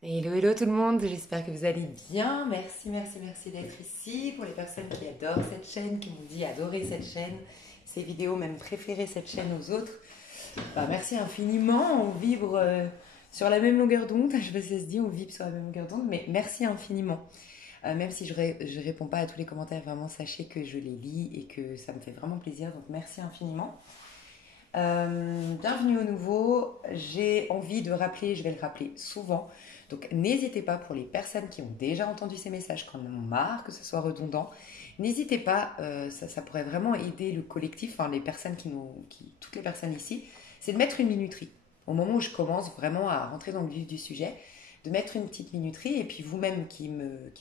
Hello, hello tout le monde, j'espère que vous allez bien. Merci, merci, merci d'être ici. Pour les personnes qui adorent cette chaîne, qui m'ont dit adorer cette chaîne, ces vidéos, même préférer cette chaîne aux autres, bah, merci infiniment. On vibre sur la même longueur d'onde. Je sais pas si ça se dit, on vibre sur la même longueur d'onde, mais merci infiniment. Même si je réponds pas à tous les commentaires, vraiment sachez que je les lis et que ça me fait vraiment plaisir. Donc merci infiniment. Bienvenue au nouveau. J'ai envie de rappeler, je vais le rappeler souvent. Donc n'hésitez pas pour les personnes qui ont déjà entendu ces messages, quand on marre que ce soit redondant, n'hésitez pas, ça pourrait vraiment aider le collectif, enfin les personnes toutes les personnes ici, c'est de mettre une minuterie. Au moment où je commence vraiment à rentrer dans le vif du sujet, de mettre une petite minuterie et puis vous-même qui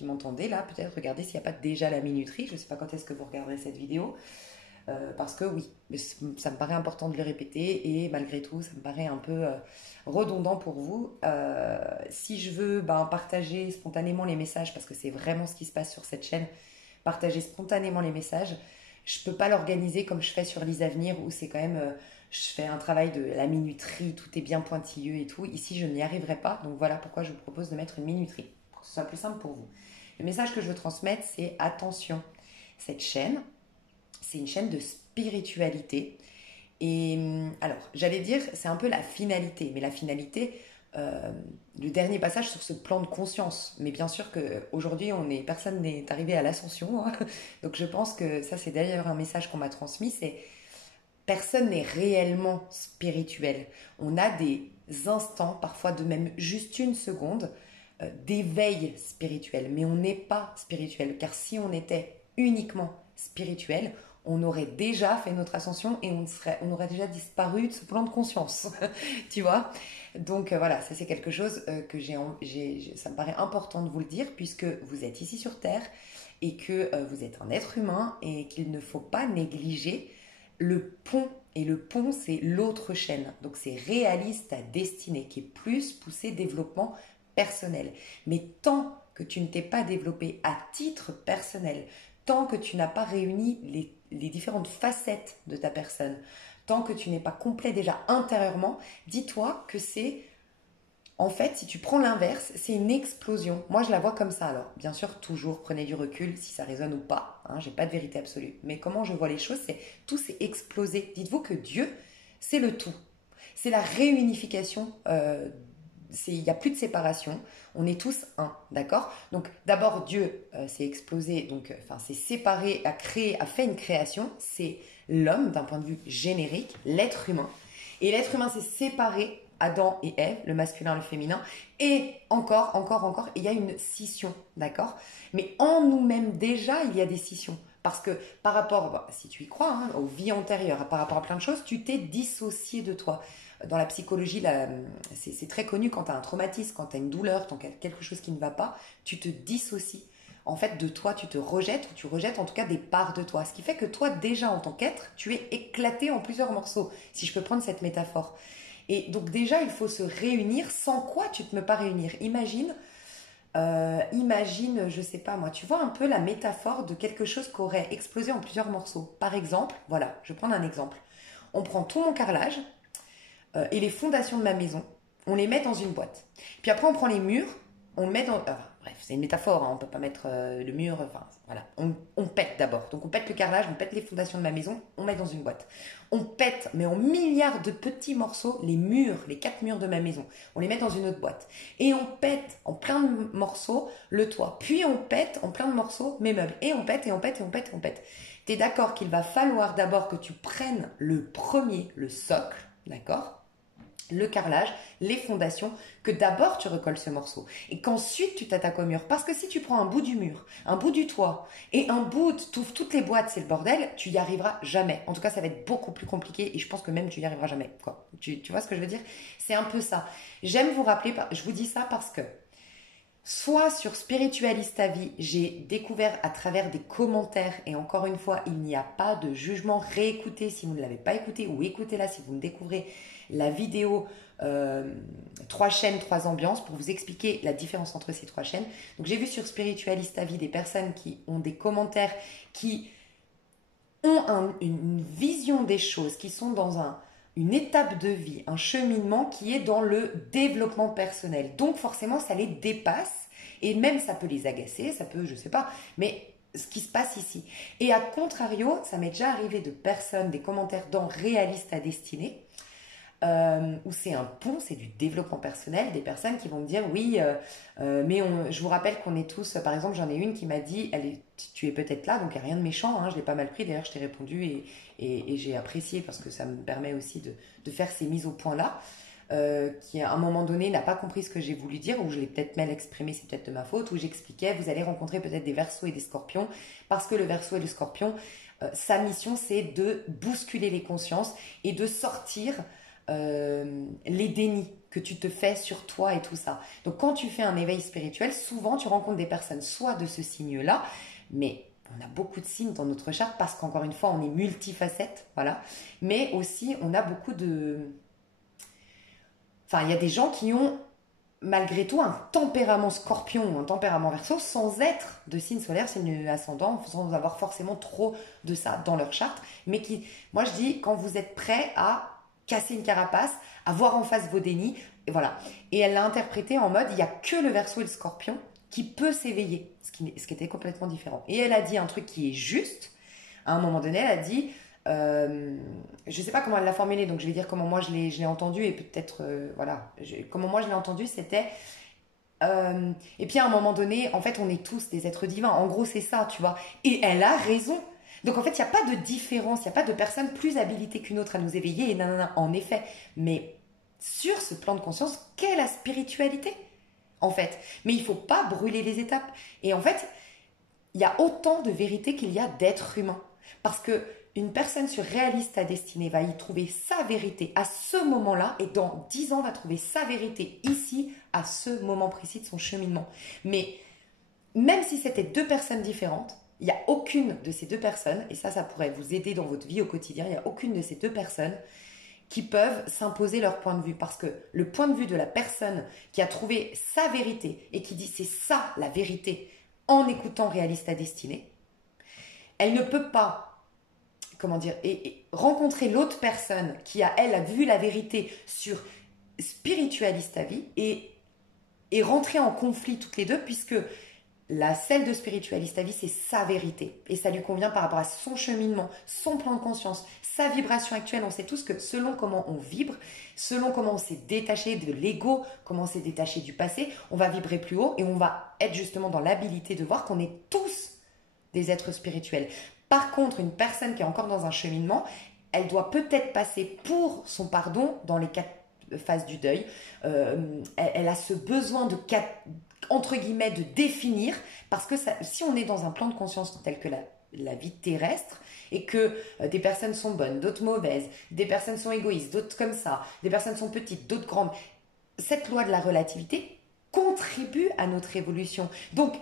m'entendez là, peut-être regardez s'il n'y a pas déjà la minuterie. Je ne sais pas quand est-ce que vous regarderez cette vidéo. Parce que oui, ça me paraît important de le répéter et malgré tout, ça me paraît un peu redondant pour vous. Si je veux partager spontanément les messages, parce que c'est vraiment ce qui se passe sur cette chaîne, partager spontanément les messages, je peux pas l'organiser comme je fais sur Lise Avenir où c'est quand même, je fais un travail de la minuterie, tout est bien pointilleux et tout. Ici, je n'y arriverai pas, donc voilà pourquoi je vous propose de mettre une minuterie, pour que ce soit plus simple pour vous. Le message que je veux transmettre, c'est attention, cette chaîne, c'est une chaîne de spiritualité. Et alors, j'allais dire, c'est un peu la finalité, mais la finalité, euh, le dernier passage sur ce plan de conscience. Mais bien sûr qu'aujourd'hui, personne n'est arrivé à l'ascension, hein. Donc je pense que ça, c'est d'ailleurs un message qu'on m'a transmis, c'est personne n'est réellement spirituel. On a des instants, parfois de même juste une seconde, d'éveil spirituel, mais on n'est pas spirituel, car si on était uniquement spirituel, on aurait déjà fait notre ascension et on aurait déjà disparu de ce plan de conscience, tu vois. Donc voilà, ça c'est quelque chose que ça me paraît important de vous le dire puisque vous êtes ici sur Terre et que vous êtes un être humain et qu'il ne faut pas négliger le pont. Et le pont, c'est l'autre chaîne. Donc c'est réalise ta destinée qui est plus poussé développement personnel. Mais tant que tu ne t'es pas développé à titre personnel, tant que tu n'as pas réuni les différentes facettes de ta personne, tant que tu n'es pas complet déjà intérieurement, dis-toi que c'est, en fait, si tu prends l'inverse, c'est une explosion. Moi, je la vois comme ça. Alors, bien sûr, toujours prenez du recul si ça résonne ou pas. Hein, j'ai pas de vérité absolue. Mais comment je vois les choses, c'est tout s'est explosé. Dites-vous que Dieu, c'est le tout. C'est la réunification. Il n'y a plus de séparation. On est tous un, d'accord. Donc, d'abord, Dieu s'est explosé, donc, enfin, s'est séparé, a créé, a fait une création. C'est l'homme, d'un point de vue générique, l'être humain. Et l'être humain s'est séparé, Adam et Ève, le masculin, le féminin, et encore, il y a une scission, d'accord. Mais en nous-mêmes, déjà, il y a des scissions. Parce que par rapport, si tu y crois, hein, aux vies antérieures, par rapport à plein de choses, tu t'es dissocié de toi. Dans la psychologie, c'est très connu quand tu as un traumatisme, quand tu as une douleur, quand tu as quelque chose qui ne va pas, tu te dissocies. En fait, de toi, tu te rejettes, ou tu rejettes en tout cas des parts de toi. Ce qui fait que toi, déjà en tant qu'être, tu es éclaté en plusieurs morceaux, si je peux prendre cette métaphore. Et donc déjà, il faut se réunir, sans quoi tu ne peux pas réunir. Imagine, je sais pas moi, tu vois un peu la métaphore de quelque chose qui aurait explosé en plusieurs morceaux. Par exemple, voilà, je vais prendre un exemple. On prend tout mon carrelage, et les fondations de ma maison, on les met dans une boîte. Puis après, on prend les murs, on met dans. Bref, c'est une métaphore, hein, on ne peut pas mettre le mur. Enfin, voilà. On pète d'abord. Donc, on pète le carrelage, on pète les fondations de ma maison, on met dans une boîte. On pète, mais en milliards de petits morceaux, les murs, les 4 murs de ma maison. On les met dans une autre boîte. Et on pète en plein de morceaux le toit. Puis, on pète en plein de morceaux mes meubles. Et on pète, et on pète, et on pète, et on pète. T'es d'accord qu'il va falloir d'abord que tu prennes le premier, le socle, d'accord, le carrelage, les fondations, que d'abord tu recolles ce morceau et qu'ensuite tu t'attaques au mur. Parce que si tu prends un bout du mur, un bout du toit et un bout, tu ouvres toutes les boîtes, c'est le bordel, tu y arriveras jamais. En tout cas, ça va être beaucoup plus compliqué et je pense que même tu y arriveras jamais, quoi. Tu vois ce que je veux dire? C'est un peu ça. J'aime vous rappeler, je vous dis ça parce que soit sur Spiritualiste à vie, j'ai découvert à travers des commentaires, et encore une fois, il n'y a pas de jugement, réécoutez si vous ne l'avez pas écouté, ou écoutez-la si vous me découvrez la vidéo 3 chaînes, 3 ambiances, pour vous expliquer la différence entre ces 3 chaînes. Donc j'ai vu sur Spiritualiste à vie des personnes qui ont des commentaires, qui ont une vision des choses, qui sont dans une étape de vie, un cheminement qui est dans le développement personnel. Donc forcément, ça les dépasse et même ça peut les agacer, ça peut, je sais pas, mais ce qui se passe ici. Et à contrario, ça m'est déjà arrivé de personnes, des commentaires dans Réaliste à destinée, où c'est un pont, c'est du développement personnel, des personnes qui vont me dire oui, mais je vous rappelle qu'on est tous, par exemple j'en ai une qui m'a dit, tu es peut-être là, donc il n'y a rien de méchant, hein, je ne l'ai pas mal pris, d'ailleurs je t'ai répondu et j'ai apprécié parce que ça me permet aussi de faire ces mises au point là, qui à un moment donné n'a pas compris ce que j'ai voulu dire, ou je l'ai peut-être mal exprimé, c'est peut-être de ma faute, où j'expliquais, vous allez rencontrer peut-être des Verseaux et des Scorpions, parce que le Verseau et le Scorpion, sa mission c'est de bousculer les consciences et de sortir les dénis que tu te fais sur toi et tout ça. Donc quand tu fais un éveil spirituel, souvent tu rencontres des personnes soit de ce signe-là, mais on a beaucoup de signes dans notre charte parce qu'encore une fois on est multifacette, voilà. Mais aussi on a beaucoup de... Enfin il y a des gens qui ont malgré tout un tempérament scorpion ou un tempérament verseau sans être de signe solaire, signe ascendant, sans avoir forcément trop de ça dans leur charte, mais qui, moi je dis, quand vous êtes prêt à casser une carapace, à voir en face vos dénis, et voilà. Et elle l'a interprété en mode, il n'y a que le Verseau et le Scorpion qui peut s'éveiller, ce qui était complètement différent. Et elle a dit un truc qui est juste, à un moment donné, elle a dit, je ne sais pas comment elle l'a formulé, donc je vais dire comment moi je l'ai entendu, et peut-être, voilà, comment moi je l'ai entendu, c'était... et puis à un moment donné, en fait, on est tous des êtres divins. En gros, c'est ça, tu vois. Et elle a raison. Donc en fait, il n'y a pas de différence, il n'y a pas de personne plus habilitée qu'une autre à nous éveiller, et nanana, en effet. Mais sur ce plan de conscience, qu'est la spiritualité, en fait? Mais il ne faut pas brûler les étapes. Et en fait, il y a autant de vérité qu'il y a d'êtres humains. Parce que une personne sur Réaliste à destinée va y trouver sa vérité à ce moment-là, et dans 10 ans va trouver sa vérité ici, à ce moment précis de son cheminement. Mais même si c'était deux personnes différentes, il n'y a aucune de ces deux personnes, et ça pourrait vous aider dans votre vie au quotidien, il n'y a aucune de ces deux personnes qui peuvent s'imposer leur point de vue. Parce que le point de vue de la personne qui a trouvé sa vérité et qui dit c'est ça la vérité en écoutant Réaliste à destinée, elle ne peut pas, comment dire, et rencontrer l'autre personne qui elle a vu la vérité sur Spiritualiste à vie et rentrer en conflit toutes les deux, puisque celle de Spiritualiste à vie, c'est sa vérité. Et ça lui convient par rapport à son cheminement, son plan de conscience, sa vibration actuelle. On sait tous que selon comment on vibre, selon comment on s'est détaché de l'ego, comment on s'est détaché du passé, on va vibrer plus haut et on va être justement dans l'habilité de voir qu'on est tous des êtres spirituels. Par contre, une personne qui est encore dans un cheminement, elle doit peut-être passer pour son pardon dans les 4 phases du deuil. Elle a ce besoin de entre guillemets de définir, parce que si on est dans un plan de conscience tel que la vie terrestre, et que des personnes sont bonnes, d'autres mauvaises, des personnes sont égoïstes, d'autres comme ça, des personnes sont petites, d'autres grandes, cette loi de la relativité contribue à notre évolution. Donc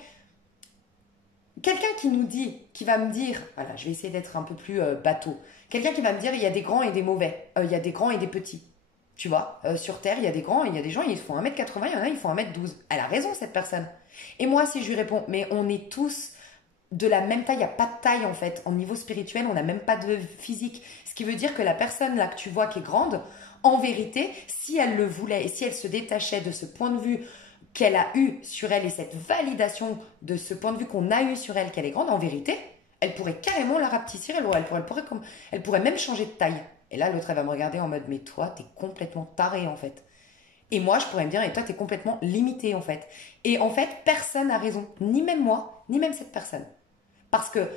quelqu'un qui va me dire, voilà, je vais essayer d'être un peu plus bateau, quelqu'un qui va me dire il y a des grands et des mauvais, il y a des grands et des petits. Tu vois, sur Terre, il y a des grands, il y a des gens, ils font 1m80, il y en a, ils font 1m12. Elle a raison, cette personne. Et moi, si je lui réponds, mais on est tous de la même taille, il n'y a pas de taille en fait. Au niveau spirituel, on n'a même pas de physique. Ce qui veut dire que la personne là que tu vois qui est grande, en vérité, si elle le voulait et si elle se détachait de ce point de vue qu'elle a eu sur elle et cette validation de ce point de vue qu'on a eu sur elle qu'elle est grande, en vérité, elle pourrait carrément la rapetisser, elle pourrait même changer de taille. Et là, l'autre, elle va me regarder en mode, mais toi, t'es complètement taré, en fait. Et moi, je pourrais me dire, et toi, t'es complètement limité, en fait. Et en fait, personne n'a raison. Ni même moi, ni même cette personne. Parce que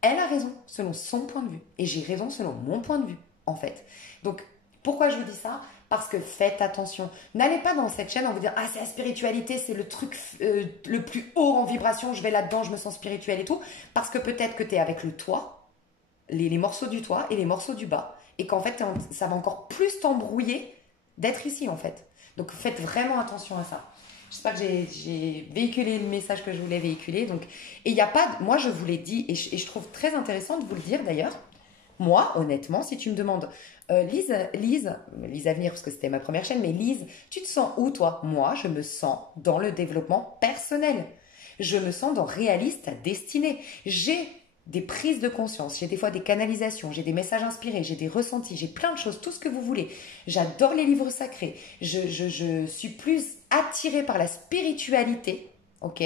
elle a raison selon son point de vue. Et j'ai raison selon mon point de vue, en fait. Donc, pourquoi je vous dis ça? Parce que faites attention. N'allez pas dans cette chaîne en vous dire, ah, c'est la spiritualité, c'est le truc le plus haut en vibration, je vais là-dedans, je me sens spirituel et tout. Parce que peut-être que t'es avec le toit, les morceaux du toit et les morceaux du bas. Et qu'en fait, ça va encore plus t'embrouiller d'être ici, en fait. Donc, faites vraiment attention à ça. J'espère que j'ai véhiculé le message que je voulais véhiculer. Donc, et il n'y a pas... Moi, je vous l'ai dit, et je trouve très intéressant de vous le dire, d'ailleurs. Moi, honnêtement, si tu me demandes, Lise Avenir, parce que c'était ma première chaîne, mais Lise, tu te sens où, toi? Moi, je me sens dans le développement personnel. Je me sens dans Réaliste à destinée. J'ai des prises de conscience, j'ai des fois des canalisations, j'ai des messages inspirés, j'ai des ressentis, j'ai plein de choses, tout ce que vous voulez. J'adore les livres sacrés. Je suis plus attirée par la spiritualité, ok,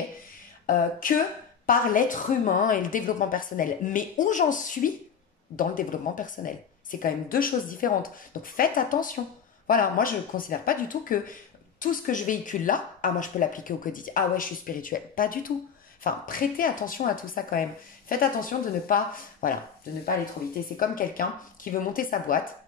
que par l'être humain et le développement personnel. Mais où j'en suis dans le développement personnel, c'est quand même deux choses différentes. Donc faites attention. Voilà, moi je ne considère pas du tout que tout ce que je véhicule là, ah moi je peux l'appliquer au quotidien. Ah ouais, je suis spirituelle. Pas du tout. Enfin, prêtez attention à tout ça quand même. Faites attention de ne pas, voilà, de ne pas aller trop vite. Et c'est comme quelqu'un qui veut monter sa boîte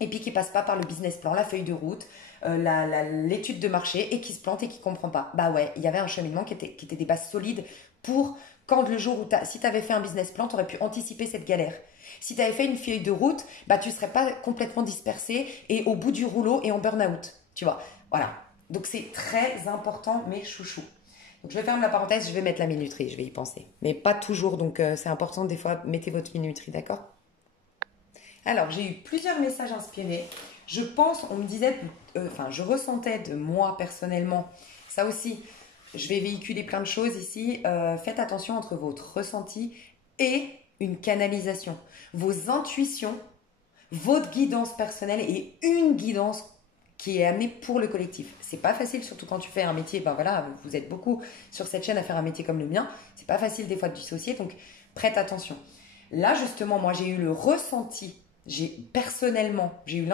et puis qui passe pas par le business plan, la feuille de route, l'étude de marché et qui se plante et qui comprend pas. Bah ouais, il y avait un cheminement qui était des bases solides pour quand le jour où si tu avais fait un business plan, tu aurais pu anticiper cette galère. Si tu avais fait une feuille de route, bah tu serais pas complètement dispersé et au bout du rouleau et en burn-out. Tu vois, voilà. Donc c'est très important, mes chouchous. Donc je ferme la parenthèse, je vais mettre la minuterie, je vais y penser. Mais pas toujours, donc c'est important des fois, mettez votre minuterie, d'accord? Alors j'ai eu plusieurs messages inspirés. Je pense, on me disait, enfin je ressentais de moi personnellement, ça aussi, je vais véhiculer plein de choses ici. Faites attention entre votre ressenti et une canalisation. Vos intuitions, votre guidance personnelle et une guidance qui est amenée pour le collectif. C'est pas facile, surtout quand tu fais un métier, ben voilà, vous êtes beaucoup sur cette chaîne à faire un métier comme le mien. C'est pas facile des fois de dissocier, donc prête attention. Là justement, moi j'ai eu le ressenti, personnellement, j'ai eu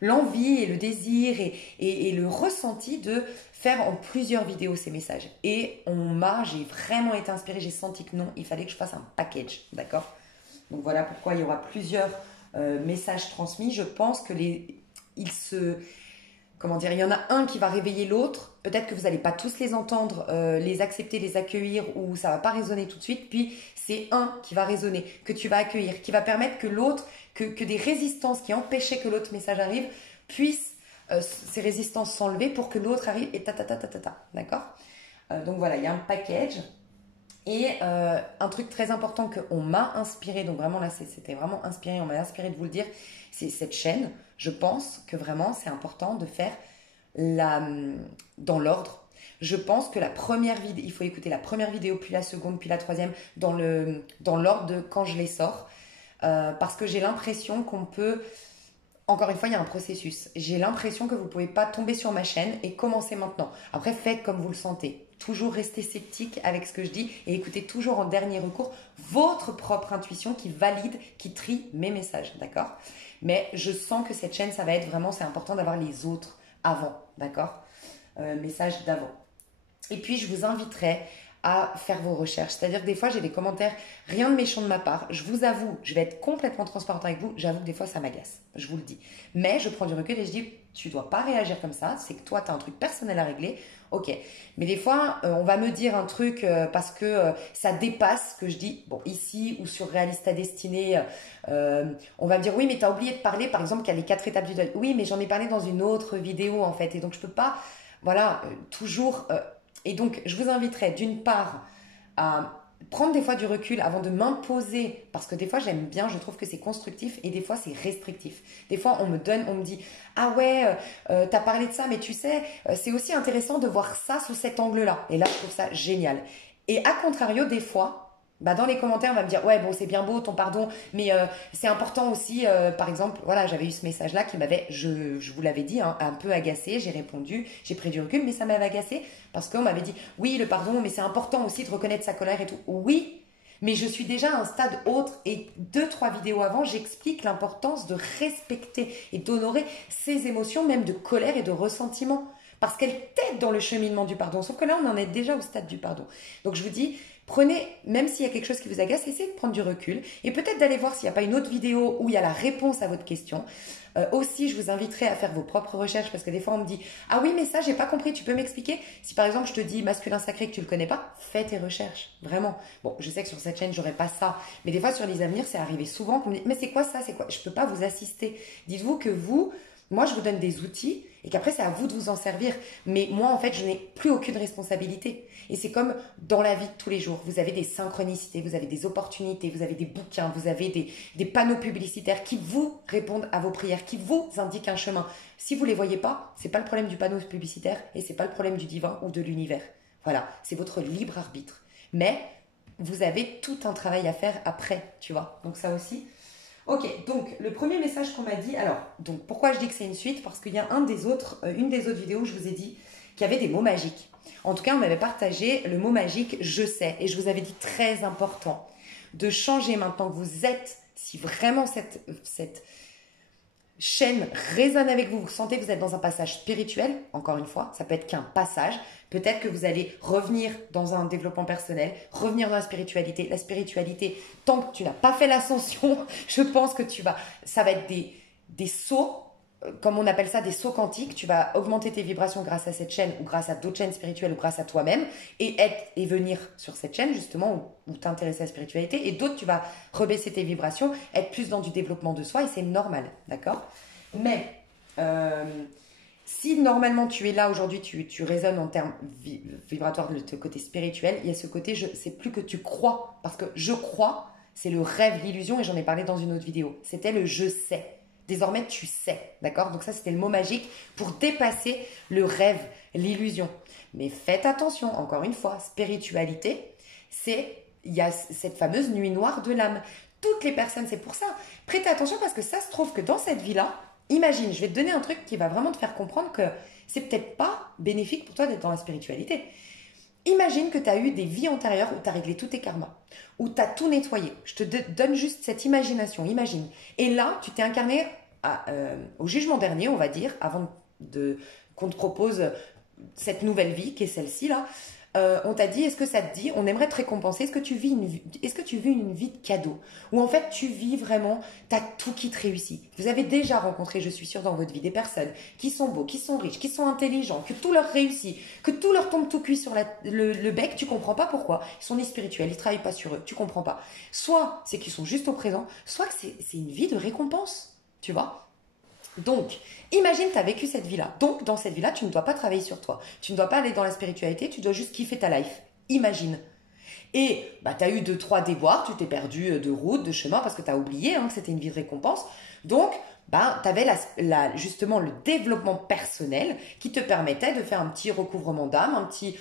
l'envie et le désir et le ressenti de faire en plusieurs vidéos ces messages. Et j'ai vraiment été inspirée, j'ai senti que non, il fallait que je fasse un package, d'accord? Donc voilà pourquoi il y aura plusieurs messages transmis. Je pense que comment dire, il y en a un qui va réveiller l'autre. Peut-être que vous n'allez pas tous les entendre, les accepter, les accueillir, ou ça ne va pas résonner tout de suite. Puis c'est un qui va résonner, que tu vas accueillir, qui va permettre que l'autre, que des résistances qui empêchaient que l'autre message arrive, puissent ces résistances s'enlever pour que l'autre arrive et d'accord? Donc voilà, il y a un package. Et un truc très important qu'on m'a inspiré, donc vraiment là c'était vraiment inspiré, on m'a inspiré de vous le dire, c'est cette chaîne. Je pense que vraiment c'est important de faire dans l'ordre. Je pense que la première vidéo, il faut écouter la première vidéo, puis la seconde, puis la troisième, dans l'ordre de quand je les sors. Parce que j'ai l'impression qu'on peut... Encore une fois, il y a un processus. J'ai l'impression que vous ne pouvez pas tomber sur ma chaîne et commencer maintenant. Après, faites comme vous le sentez. Toujours restez sceptique avec ce que je dis et écoutez toujours en dernier recours votre propre intuition qui valide, qui trie mes messages, d'accord? Mais je sens que cette chaîne, ça va être vraiment, c'est important d'avoir les autres avant, d'accord? Message d'avant. Et puis, je vous inviterai à faire vos recherches. C'est-à-dire que des fois, j'ai des commentaires, rien de méchant de ma part. Je vous avoue, je vais être complètement transparente avec vous, j'avoue que des fois, ça m'agace. Je vous le dis. Mais je prends du recul et je dis, tu ne dois pas réagir comme ça, c'est que toi, tu as un truc personnel à régler. Ok. Mais des fois, on va me dire un truc parce que ça dépasse ce que je dis. Bon, ici ou sur Réaliste à Destinée, on va me dire, oui, mais tu as oublié de parler, par exemple, qu'il y a les 4 étapes du deuil. Oui, mais j'en ai parlé dans une autre vidéo, en fait. Et donc, je ne peux pas, voilà, toujours... Et donc, je vous inviterai d'une part à prendre des fois du recul avant de m'imposer, parce que des fois, j'aime bien, je trouve que c'est constructif et des fois, c'est restrictif. Des fois, on me dit, ah ouais, t'as parlé de ça, mais tu sais, c'est aussi intéressant de voir ça sous cet angle-là. Et là, je trouve ça génial. Et à contrario, des fois, bah dans les commentaires, on va me dire, ouais, bon, c'est bien beau, ton pardon, mais c'est important aussi, par exemple, voilà, j'avais eu ce message-là qui m'avait, je vous l'avais dit, hein, un peu agacé, j'ai répondu, j'ai pris du recul, mais ça m'avait agacé parce qu'on m'avait dit, oui, le pardon, mais c'est important aussi de reconnaître sa colère et tout. Oui, mais je suis déjà à un stade autre et 2-3 vidéos avant, j'explique l'importance de respecter et d'honorer ses émotions, même de colère et de ressentiment, parce qu'elles t'aident dans le cheminement du pardon. Sauf que là, on en est déjà au stade du pardon. Donc, je vous dis, prenez, même s'il y a quelque chose qui vous agace, essayez de prendre du recul et peut-être d'aller voir s'il n'y a pas une autre vidéo où il y a la réponse à votre question. Aussi, je vous inviterai à faire vos propres recherches parce que des fois, on me dit « Ah oui, mais ça, j'ai pas compris, tu peux m'expliquer ?» Si par exemple, je te dis masculin sacré que tu le connais pas, fais tes recherches, vraiment. Bon, je sais que sur cette chaîne, j'aurais pas ça, mais des fois, sur les avenirs, c'est arrivé souvent qu'on me dit « Mais c'est quoi ça? C'est quoi ?» Je peux pas vous assister. Dites-vous que moi, je vous donne des outils et qu'après, c'est à vous de vous en servir. Mais moi, en fait, je n'ai plus aucune responsabilité. Et c'est comme dans la vie de tous les jours. Vous avez des synchronicités, vous avez des opportunités, vous avez des bouquins, vous avez des panneaux publicitaires qui vous répondent à vos prières, qui vous indiquent un chemin. Si vous ne les voyez pas, ce n'est pas le problème du panneau publicitaire et ce n'est pas le problème du divin ou de l'univers. Voilà, c'est votre libre arbitre. Mais vous avez tout un travail à faire après, tu vois. Donc ça aussi. Ok, donc le premier message qu'on m'a dit, alors, donc pourquoi je dis que c'est une suite? Parce qu'il y a une des autres vidéos où je vous ai dit qu'il y avait des mots magiques. En tout cas, on m'avait partagé le mot magique je sais, et je vous avais dit très important de changer maintenant que vous êtes, si vraiment cette chaîne résonne avec vous, vous sentez que vous êtes dans un passage spirituel, encore une fois, ça peut être qu'un passage, peut-être que vous allez revenir dans un développement personnel, revenir dans la spiritualité. La spiritualité, tant que tu n'as pas fait l'ascension, je pense que ça va être des sauts, comme on appelle ça, des sauts quantiques. Tu vas augmenter tes vibrations grâce à cette chaîne ou grâce à d'autres chaînes spirituelles ou grâce à toi-même et venir sur cette chaîne justement où t'intéresser à la spiritualité. Et d'autres, tu vas rebaisser tes vibrations, être plus dans du développement de soi et c'est normal, d'accord? Mais si normalement tu es là aujourd'hui, tu résonnes en termes vibratoires de ce côté spirituel, il y a ce côté, c'est plus que tu crois, parce que je crois, c'est le rêve, l'illusion, et j'en ai parlé dans une autre vidéo. C'était le je sais. Désormais, tu sais, d'accord? Donc ça, c'était le mot magique pour dépasser le rêve, l'illusion. Mais faites attention, encore une fois, spiritualité, il y a cette fameuse nuit noire de l'âme. Toutes les personnes, c'est pour ça. Prêtez attention parce que ça se trouve que dans cette vie-là, imagine, je vais te donner un truc qui va vraiment te faire comprendre que c'est peut-être pas bénéfique pour toi d'être dans la spiritualité. Imagine que tu as eu des vies antérieures où tu as réglé tous tes karmas, où tu as tout nettoyé. Je te donne juste cette imagination, imagine. Et là, tu t'es incarné au jugement dernier, on va dire, avant qu'on te propose cette nouvelle vie qui est celle-ci là. On t'a dit, est-ce que ça te dit, on aimerait te récompenser, est-ce que tu vis une vie de cadeau où en fait tu vis vraiment, tu as tout qui te réussit. Vous avez déjà rencontré, je suis sûre, dans votre vie des personnes qui sont beaux, qui sont riches, qui sont intelligents, que tout leur réussit, que tout leur tombe tout cuit sur le bec, tu comprends pas pourquoi. Ils sont ni spirituels, ils travaillent pas sur eux, tu comprends pas. Soit c'est qu'ils sont juste au présent, soit que c'est une vie de récompense, tu vois. Donc, imagine tu as vécu cette vie-là. Donc, dans cette vie-là, tu ne dois pas travailler sur toi. Tu ne dois pas aller dans la spiritualité, tu dois juste kiffer ta life. Imagine. Et tu as eu 2-3 déboires, tu t'es perdu de route, de chemin, parce que tu as oublié que c'était une vie de récompense. Donc, tu avais justement le développement personnel qui te permettait de faire un petit recouvrement d'âme, un petit...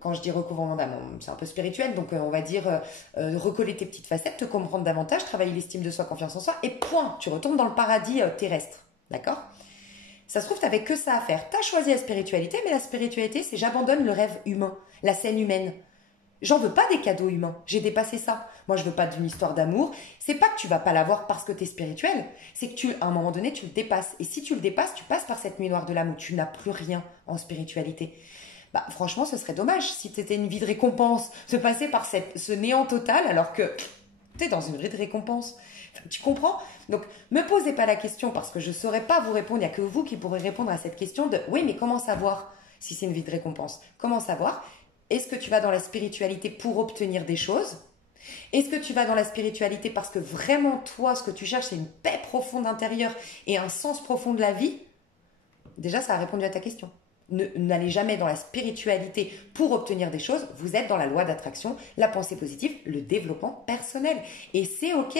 quand je dis recouvrement d'âme, c'est un peu spirituel, donc on va dire recoller tes petites facettes, te comprendre davantage, travailler l'estime de soi, confiance en soi, et point, tu retournes dans le paradis terrestre. D'accord? Ça se trouve, tu n'avais que ça à faire. Tu as choisi la spiritualité, mais la spiritualité, c'est j'abandonne le rêve humain, la scène humaine. J'en veux pas des cadeaux humains. J'ai dépassé ça. Moi, je veux pas d'une histoire d'amour. C'est pas que tu vas pas l'avoir parce que tu es spirituel. C'est que à un moment donné, tu le dépasses. Et si tu le dépasses, tu passes par cette nuit noire de l'âme où tu n'as plus rien en spiritualité. Franchement, ce serait dommage si tu étais une vie de récompense, se passer par ce néant total alors que tu es dans une vie de récompense. Tu comprends? Donc, me posez pas la question parce que je ne saurais pas vous répondre. Il n'y a que vous qui pourrez répondre à cette question de oui, mais comment savoir si c'est une vie de récompense? Comment savoir? Est-ce que tu vas dans la spiritualité pour obtenir des choses? Est-ce que tu vas dans la spiritualité parce que vraiment, toi, ce que tu cherches, c'est une paix profonde intérieure et un sens profond de la vie? Déjà, ça a répondu à ta question. N'allez jamais dans la spiritualité pour obtenir des choses. Vous êtes dans la loi d'attraction, la pensée positive, le développement personnel. Et c'est OK.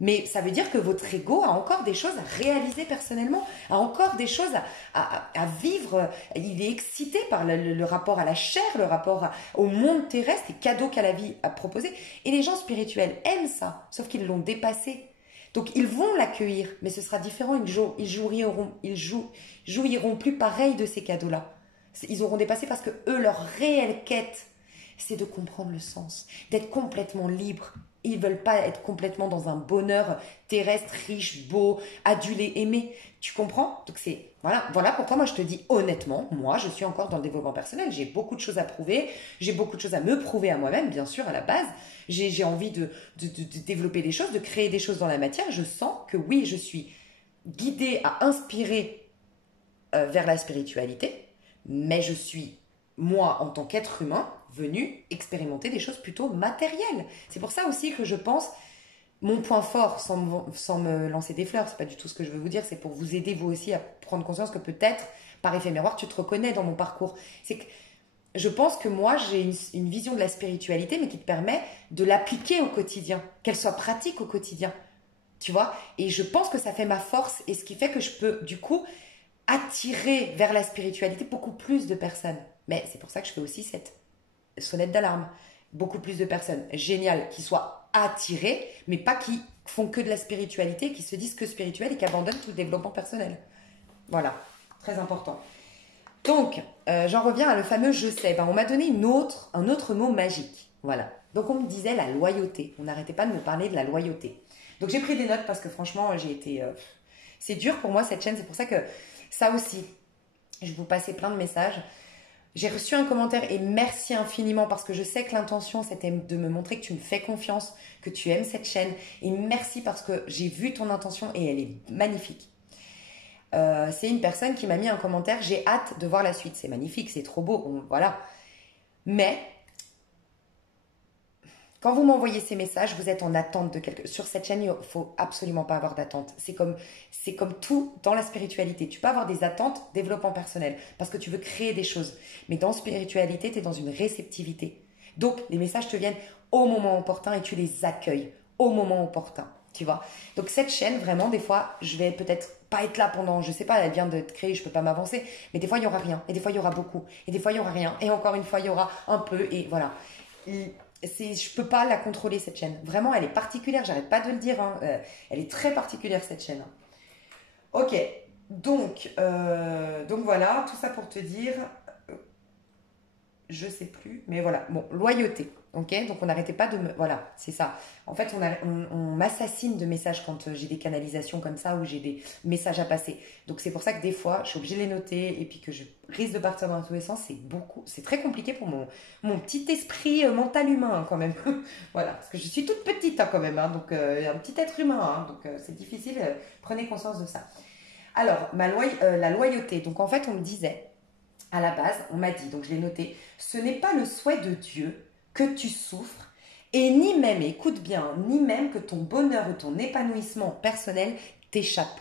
Mais ça veut dire que votre ego a encore des choses à réaliser personnellement, a encore des choses à vivre. Il est excité par le rapport à la chair, le rapport au monde terrestre, les cadeaux qu'à la vie a proposés. Et les gens spirituels aiment ça, sauf qu'ils l'ont dépassé. Donc ils vont l'accueillir, mais ce sera différent. Ils jouiront plus pareil de ces cadeaux-là. Ils auront dépassé parce que eux, leur réelle quête, c'est de comprendre le sens, d'être complètement libre. Ils ne veulent pas être complètement dans un bonheur terrestre, riche, beau, adulé, aimé. Tu comprends? Donc voilà pourquoi moi je te dis honnêtement, moi je suis encore dans le développement personnel. J'ai beaucoup de choses à prouver, j'ai beaucoup de choses à me prouver à moi-même, bien sûr, à la base. J'ai envie de développer des choses, de créer des choses dans la matière. Je sens que oui, je suis guidée à inspirer vers la spiritualité, mais je suis, moi, en tant qu'être humain, venu expérimenter des choses plutôt matérielles. C'est pour ça aussi que je pense, mon point fort, sans me lancer des fleurs, c'est pas du tout ce que je veux vous dire, c'est pour vous aider vous aussi à prendre conscience que peut-être, par effet miroir, tu te reconnais dans mon parcours. C'est que je pense que moi, j'ai une vision de la spiritualité, mais qui te permet de l'appliquer au quotidien, qu'elle soit pratique au quotidien. Tu vois? Et je pense que ça fait ma force, et ce qui fait que je peux, du coup, attirer vers la spiritualité beaucoup plus de personnes. Mais c'est pour ça que je fais aussi cette sonnette d'alarme. beaucoup plus de personnes géniales qui soient attirées, mais pas qui font que de la spiritualité, qui se disent que spirituel et qui abandonnent tout le développement personnel. Voilà, très important. Donc, j'en reviens à le fameux je sais. Ben, on m'a donné un autre mot magique. Voilà. Donc, on me disait la loyauté. On n'arrêtait pas de me parler de la loyauté. Donc, j'ai pris des notes parce que franchement, j'ai été... c'est dur pour moi cette chaîne. C'est pour ça que ça aussi, je vous passais plein de messages. J'ai reçu un commentaire et merci infiniment parce que je sais que l'intention c'était de me montrer que tu me fais confiance, que tu aimes cette chaîne. Et merci parce que j'ai vu ton intention et elle est magnifique. C'est une personne qui m'a mis un commentaire, j'ai hâte de voir la suite. C'est magnifique, c'est trop beau, voilà. Mais quand vous m'envoyez ces messages, vous êtes en attente de quelque chose. Sur cette chaîne, il ne faut absolument pas avoir d'attente. C'est comme tout dans la spiritualité. Tu peux avoir des attentes, développement personnel, parce que tu veux créer des choses. Mais dans spiritualité, tu es dans une réceptivité. Donc, les messages te viennent au moment opportun et tu les accueilles au moment opportun. Tu vois. Donc, cette chaîne, vraiment, des fois, je vais peut-être pas être là pendant, je sais pas, elle vient d'être créée, je peux pas m'avancer. Mais des fois, il y aura rien. Et des fois, il y aura beaucoup. Et des fois, il y aura rien. Et encore une fois, il y aura un peu. Et voilà. Je peux pas la contrôler cette chaîne. Vraiment, elle est particulière. J'arrête pas de le dire. Hein. Elle est très particulière cette chaîne. Ok. Donc voilà, tout ça pour te dire, je sais plus, mais voilà. Bon, loyauté. Ok. Donc on n'arrêtait pas de me, voilà, c'est ça. En fait, on m'assassine de messages quand j'ai des canalisations comme ça ou j'ai des messages à passer. Donc c'est pour ça que des fois, je suis obligée de les noter et puis que je risque de partir dans tous les sens. C'est très compliqué pour mon petit esprit mental humain hein, quand même. Voilà, parce que je suis toute petite hein, quand même, hein, donc un petit être humain, hein, donc c'est difficile. Prenez conscience de ça. Alors, la loyauté. Donc en fait, on me disait à la base, on m'a dit, donc je l'ai noté, ce n'est pas le souhait de Dieu que tu souffres et ni même, écoute bien, ni même que ton bonheur ou ton épanouissement personnel t'échappe.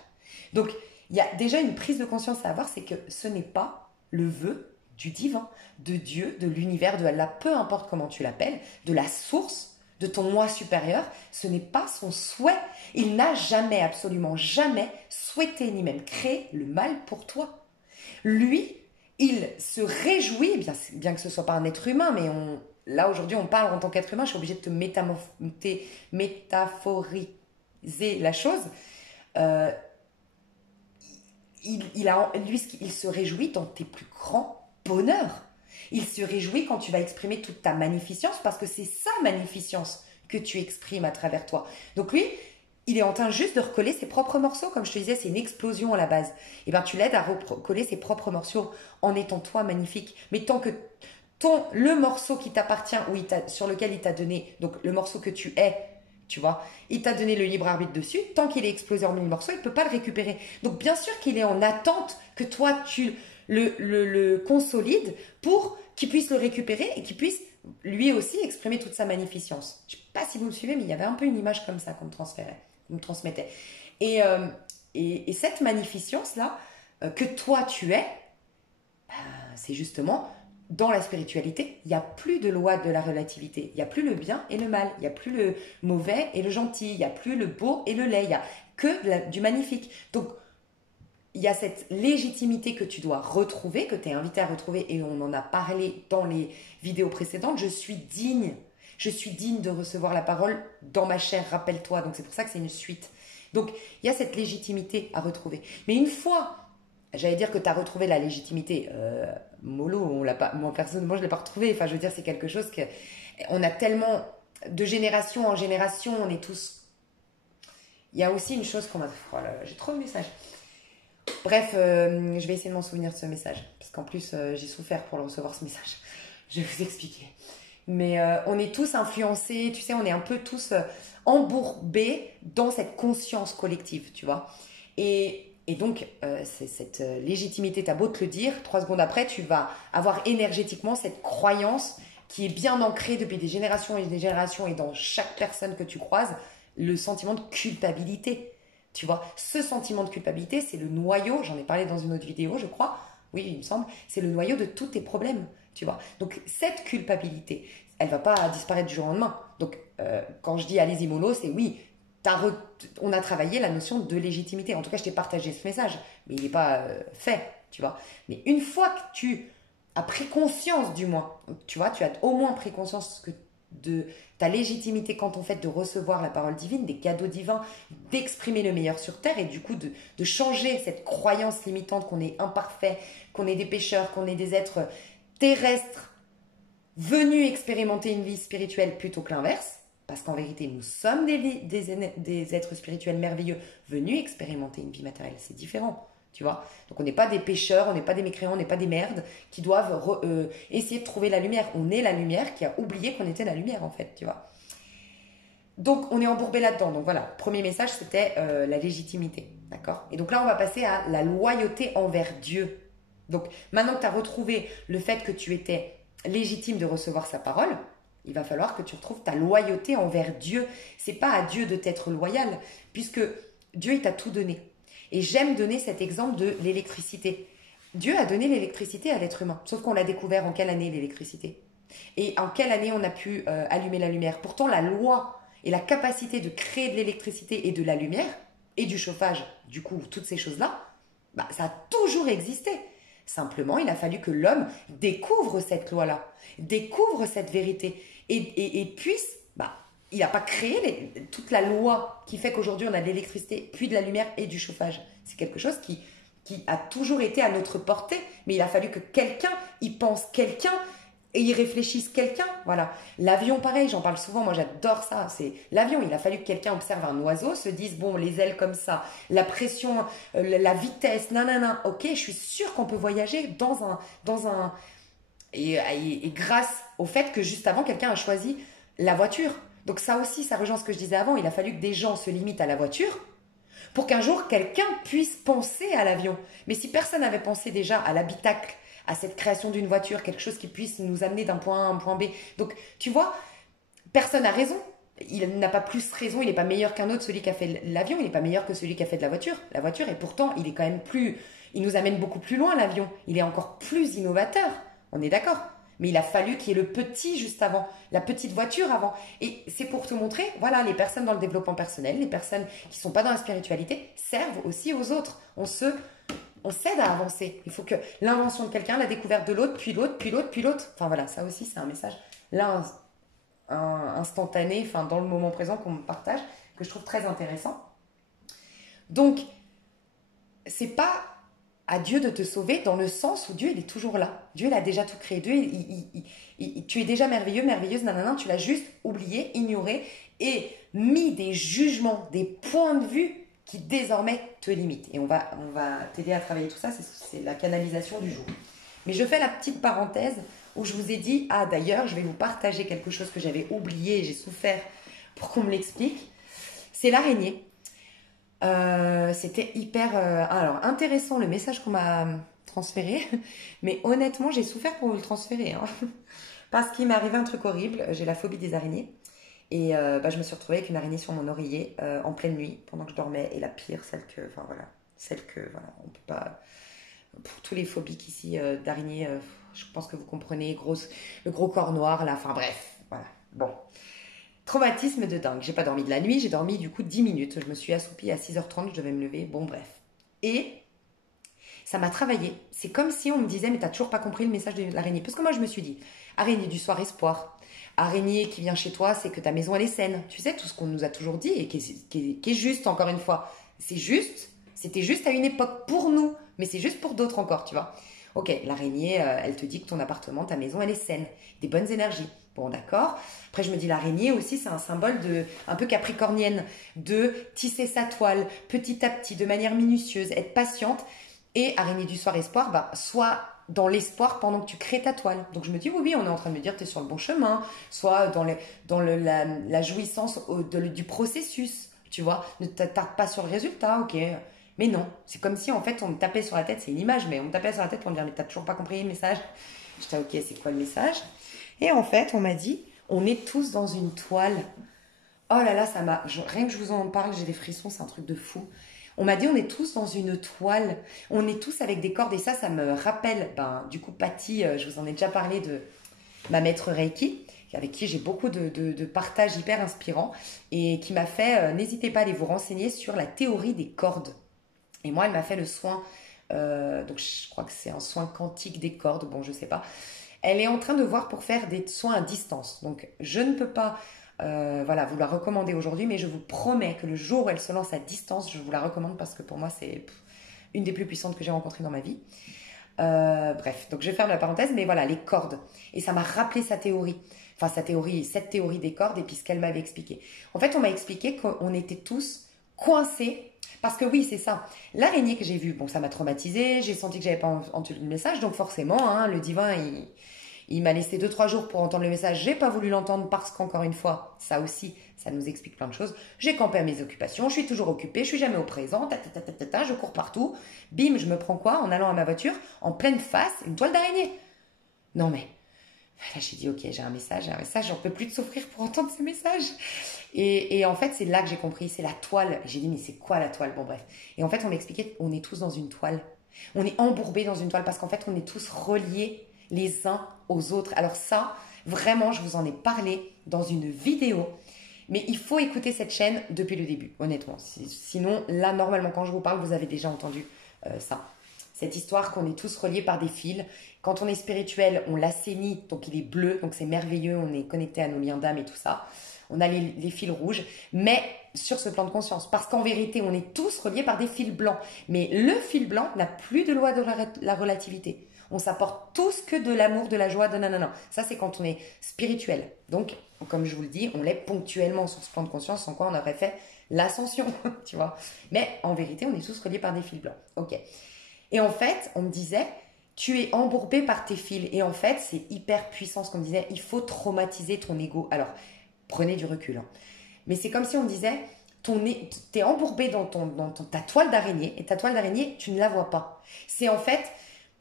Donc, il y a déjà une prise de conscience à avoir, c'est que ce n'est pas le vœu du divin, de Dieu, de l'univers, de Allah, peu importe comment tu l'appelles, de la source, de ton moi supérieur, ce n'est pas son souhait. Il n'a jamais, absolument jamais souhaité ni même créé le mal pour toi. Lui, il se réjouit, bien que ce ne soit pas un être humain, mais là aujourd'hui on parle en tant qu'être humain, je suis obligée de te métaphoriser la chose. Il se réjouit dans tes plus grands bonheurs. Il se réjouit quand tu vas exprimer toute ta magnificence parce que c'est sa magnificence que tu exprimes à travers toi. Donc lui, il est en train juste de recoller ses propres morceaux. Comme je te disais, c'est une explosion à la base. Et bien, tu l'aides à recoller ses propres morceaux en étant toi magnifique. Mais tant que le morceau qui t'appartient, sur lequel il t'a donné, donc le morceau que tu es, tu vois, il t'a donné le libre arbitre dessus, tant qu'il est explosé en 1000 morceaux, il ne peut pas le récupérer. Donc bien sûr qu'il est en attente que toi, tu le consolides pour qu'il puisse le récupérer et qu'il puisse lui aussi exprimer toute sa magnificence. Je ne sais pas si vous me suivez, mais il y avait un peu une image comme ça qu'on me transmettait. Et cette magnificence-là, que toi tu es, c'est justement... Dans la spiritualité, il n'y a plus de loi de la relativité. Il n'y a plus le bien et le mal. Il n'y a plus le mauvais et le gentil. Il n'y a plus le beau et le laid. Il n'y a que du magnifique. Donc, il y a cette légitimité que tu dois retrouver, que tu es invité à retrouver, et on en a parlé dans les vidéos précédentes. Je suis digne de recevoir la parole dans ma chair, rappelle-toi. Donc, c'est pour ça que c'est une suite. Donc, il y a cette légitimité à retrouver. Mais une fois... J'allais dire que tu as retrouvé la légitimité. Mollo, on l'a pas, moi personnellement, je ne l'ai pas retrouvé. Enfin, je veux dire, c'est quelque chose que... On a tellement de génération en génération, on est tous... Il y a aussi une chose qu'on a... Oh là là, j'ai trop de messages. Bref, je vais essayer de m'en souvenir de ce message. Parce qu'en plus, j'ai souffert pour le recevoir, ce message. Je vais vous expliquer. Mais on est tous influencés, tu sais, on est un peu tous embourbés dans cette conscience collective, tu vois. Et donc, cette légitimité, t'as beau te le dire, 3 secondes après, tu vas avoir énergétiquement cette croyance qui est bien ancrée depuis des générations et des générations et dans chaque personne que tu croises, le sentiment de culpabilité. Tu vois, ce sentiment de culpabilité, c'est le noyau, j'en ai parlé dans une autre vidéo, je crois, oui, il me semble, c'est le noyau de tous tes problèmes, tu vois. Donc, cette culpabilité, elle ne va pas disparaître du jour au lendemain. Donc, quand je dis allez-y mollo, c'est oui, on a travaillé la notion de légitimité. En tout cas, je t'ai partagé ce message, mais il n'est pas fait, tu vois. Mais une fois que tu as pris conscience, du moins, tu vois, tu as au moins pris conscience de ta légitimité quand on fait de recevoir la parole divine, des cadeaux divins, d'exprimer le meilleur sur terre et du coup de changer cette croyance limitante qu'on est imparfait, qu'on est des pécheurs, qu'on est des êtres terrestres venus expérimenter une vie spirituelle plutôt que l'inverse. Parce qu'en vérité, nous sommes des êtres spirituels merveilleux venus expérimenter une vie matérielle. C'est différent, tu vois. Donc on n'est pas des pécheurs, on n'est pas des mécréants, on n'est pas des merdes qui doivent essayer de trouver la lumière. On est la lumière qui a oublié qu'on était la lumière, en fait, tu vois. Donc on est embourbé là-dedans. Donc voilà, premier message, c'était la légitimité, d'accord. Et donc là, on va passer à la loyauté envers Dieu. Donc maintenant que tu as retrouvé le fait que tu étais légitime de recevoir sa parole, il va falloir que tu retrouves ta loyauté envers Dieu. C'est pas à Dieu de t'être loyal, puisque Dieu, il t'a tout donné. Et j'aime donner cet exemple de l'électricité. Dieu a donné l'électricité à l'être humain, sauf qu'on l'a découvert en quelle année l'électricité? Et en quelle année on a pu allumer la lumière? Pourtant, la loi et la capacité de créer de l'électricité et de la lumière, et du chauffage, du coup, toutes ces choses-là, bah, ça a toujours existé. Simplement, il a fallu que l'homme découvre cette loi-là, découvre cette vérité et puisse, bah, il n'a pas créé toute la loi qui fait qu'aujourd'hui on a de l'électricité, puis de la lumière et du chauffage. C'est quelque chose qui a toujours été à notre portée, mais il a fallu que quelqu'un y pense, quelqu'un et y réfléchisse, quelqu'un. Voilà. L'avion, pareil, j'en parle souvent, moi j'adore ça. C'est l'avion, il a fallu que quelqu'un observe un oiseau, se dise, bon, les ailes comme ça, la pression, la vitesse, nanana, ok, je suis sûre qu'on peut voyager et grâce au fait que juste avant, quelqu'un a choisi la voiture. Donc ça aussi, ça rejoint ce que je disais avant, il a fallu que des gens se limitent à la voiture pour qu'un jour, quelqu'un puisse penser à l'avion. Mais si personne n'avait pensé déjà à l'habitacle, à cette création d'une voiture, quelque chose qui puisse nous amener d'un point A à un point B. Donc, tu vois, personne n'a raison. Il n'a pas plus raison, il n'est pas meilleur qu'un autre, celui qui a fait l'avion, il n'est pas meilleur que celui qui a fait de la voiture. La voiture, et pourtant, il est quand même plus... Il nous amène beaucoup plus loin, l'avion. Il est encore plus innovateur. On est d'accord. Mais il a fallu qu'il y ait le petit juste avant, la petite voiture avant. Et c'est pour te montrer, voilà, les personnes dans le développement personnel, les personnes qui ne sont pas dans la spiritualité, servent aussi aux autres. On s'aide à avancer. Il faut que l'invention de quelqu'un, la découverte de l'autre, puis l'autre, puis l'autre, puis l'autre. Enfin voilà, ça aussi c'est un message là instantané, enfin dans le moment présent qu'on me partage, que je trouve très intéressant. Donc, c'est pas à Dieu de te sauver dans le sens où Dieu il est toujours là. Dieu il a déjà tout créé. Dieu, tu es déjà merveilleux, merveilleuse, nanana, tu l'as juste oublié, ignoré et mis des jugements, des points de vue qui désormais te limitent. Et on va t'aider à travailler tout ça, c'est la canalisation du jour. Mais je fais la petite parenthèse où je vous ai dit, ah d'ailleurs, je vais vous partager quelque chose que j'avais oublié et j'ai souffert pour qu'on me l'explique. C'est l'araignée. C'était hyper alors intéressant le message qu'on m'a transféré, mais honnêtement, j'ai souffert pour vous le transférer. Hein. Parce qu'il m'est arrivé un truc horrible, j'ai la phobie des araignées. Et je me suis retrouvée avec une araignée sur mon oreiller en pleine nuit pendant que je dormais. Et la pire, celle que, voilà, on peut pas. Pour tous les phobiques ici d'araignées, je pense que vous comprenez, le gros corps noir là, enfin bref, voilà. Bon. Traumatisme de dingue. J'ai pas dormi de la nuit, j'ai dormi du coup 10 minutes. Je me suis assoupie à 6h30, je devais me lever. Bon, bref. Et ça m'a travaillé. C'est comme si on me disait, mais t'as toujours pas compris le message de l'araignée. Parce que moi, je me suis dit, araignée du soir espoir. Araignée qui vient chez toi, c'est que ta maison, elle est saine. Tu sais, tout ce qu'on nous a toujours dit et qui est juste, encore une fois. C'est juste, c'était juste à une époque pour nous, mais c'est juste pour d'autres encore, tu vois. Ok, l'araignée, elle te dit que ton appartement, ta maison, elle est saine. Des bonnes énergies. Bon, d'accord. Après, je me dis, l'araignée aussi, c'est un symbole un peu capricornienne, de tisser sa toile petit à petit, de manière minutieuse, être patiente. Et araignée du soir espoir, bah, soit dans l'espoir pendant que tu crées ta toile. Donc je me dis, oui, on est en train de me dire, tu es sur le bon chemin, soit dans la jouissance du processus, tu vois. Ne t'attarde pas sur le résultat, ok. Mais non, c'est comme si en fait on me tapait sur la tête, c'est une image, mais on me tapait sur la tête pour me dire, mais t'as toujours pas compris le message. J'étais, ok, c'est quoi le message? Et en fait, on m'a dit, on est tous dans une toile. Oh là là, rien que je vous en parle, j'ai des frissons, c'est un truc de fou. On m'a dit, on est tous dans une toile, on est tous avec des cordes, et ça me rappelle, du coup, Patty, je vous en ai déjà parlé de ma maître Reiki, avec qui j'ai beaucoup de partages hyper inspirants, et qui m'a fait, n'hésitez pas à aller vous renseigner sur la théorie des cordes. Et moi, elle m'a fait le soin, donc je crois que c'est un soin quantique des cordes, bon, je sais pas. Elle est en train de voir pour faire des soins à distance. Donc, je ne peux pas voilà, vous la recommander aujourd'hui, mais je vous promets que le jour où elle se lance à distance, je vous la recommande parce que pour moi, c'est une des plus puissantes que j'ai rencontrées dans ma vie. Bref, donc je ferme la parenthèse, mais voilà, les cordes. Et ça m'a rappelé sa théorie. Enfin, cette théorie des cordes et puis ce qu'elle m'avait expliqué. En fait, on m'a expliqué qu'on était tous coincés. Parce que oui, c'est ça. L'araignée que j'ai vue, bon, ça m'a traumatisée. J'ai senti que j'avais pas entendu le message. Donc forcément, hein, le divin, il m'a laissé 2-3 jours pour entendre le message. J'ai pas voulu l'entendre parce qu'encore une fois, ça aussi, ça nous explique plein de choses. J'ai campé à mes occupations, je suis toujours occupée, je suis jamais au présent, je cours partout. Bim, je me prends quoi en allant à ma voiture, en pleine face, une toile d'araignée. Non mais, là j'ai dit ok, j'ai un message, j'en peux plus de souffrir pour entendre ce message. Et en fait, c'est là que j'ai compris, c'est la toile. J'ai dit mais c'est quoi la toile? Bon bref. Et en fait, on m'expliquait, on est tous dans une toile. On est embourbés dans une toile parce qu'en fait, on est tous reliés les uns aux autres. Alors ça, vraiment, je vous en ai parlé dans une vidéo. Mais il faut écouter cette chaîne depuis le début, honnêtement. Sinon, là, normalement, quand je vous parle, vous avez déjà entendu ça. Cette histoire qu'on est tous reliés par des fils. Quand on est spirituel, on l'assainit, donc il est bleu, donc c'est merveilleux, on est connecté à nos liens d'âme et tout ça. On a les fils rouges, mais sur ce plan de conscience. Parce qu'en vérité, on est tous reliés par des fils blancs. Mais le fil blanc n'a plus de loi de la relativité. On s'apporte tous que de l'amour, de la joie, de nanana. Ça, c'est quand on est spirituel. Donc, comme je vous le dis, on l'est ponctuellement sur ce plan de conscience, sans quoi on aurait fait l'ascension, tu vois. Mais en vérité, on est tous reliés par des fils blancs. Ok. Et en fait, on me disait, tu es embourbé par tes fils. Et en fait, c'est hyper puissant ce qu'on me disait. Il faut traumatiser ton ego. Alors, prenez du recul. Hein. Mais c'est comme si on me disait, t'es embourbé dans ta toile d'araignée. Et ta toile d'araignée, tu ne la vois pas. C'est en fait...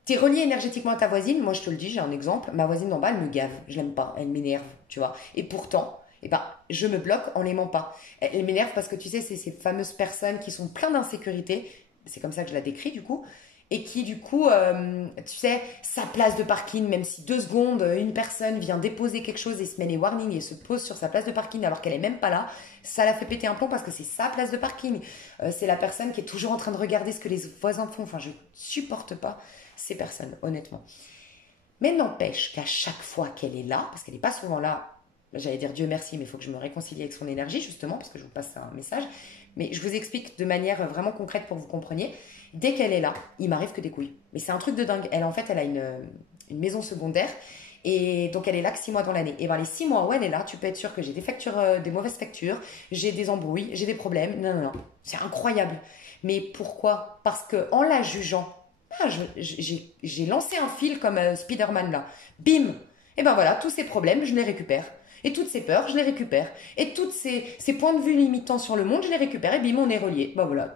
T'es relié énergétiquement à ta voisine. Moi, je te le dis, j'ai un exemple. Ma voisine d'en bas, elle me gave. Je l'aime pas. Elle m'énerve, tu vois. Et pourtant, eh ben, je me bloque en l'aimant pas. Elle m'énerve parce que, tu sais, c'est ces fameuses personnes qui sont pleines d'insécurité. C'est comme ça que je la décris, du coup. Et qui, du coup, tu sais, sa place de parking, même si 2 secondes, une personne vient déposer quelque chose et se met les warnings et se pose sur sa place de parking alors qu'elle est même pas là, ça la fait péter un plomb parce que c'est sa place de parking. C'est la personne qui est toujours en train de regarder ce que les voisins font. Enfin, je supporte pas ces personnes, honnêtement. Mais n'empêche qu'à chaque fois qu'elle est là, parce qu'elle n'est pas souvent là, j'allais dire Dieu merci, mais il faut que je me réconcilie avec son énergie, justement, parce que je vous passe un message. Mais je vous explique de manière vraiment concrète pour que vous compreniez. Dès qu'elle est là, il m'arrive que des couilles. Mais c'est un truc de dingue. Elle, en fait, elle a une maison secondaire. Et donc, elle est là que 6 mois dans l'année. Et bien, les 6 mois où elle est là, tu peux être sûr que j'ai des factures, des mauvaises factures, j'ai des embrouilles, j'ai des problèmes. Non, non, non. C'est incroyable. Mais pourquoi? Parce qu'en la jugeant, j'ai lancé un fil comme Spider-Man là. Bim! Et ben voilà, tous ces problèmes, je les récupère. Et toutes ces peurs, je les récupère. Et tous ces points de vue limitants sur le monde, je les récupère. Et bim, on est reliés. Ben voilà,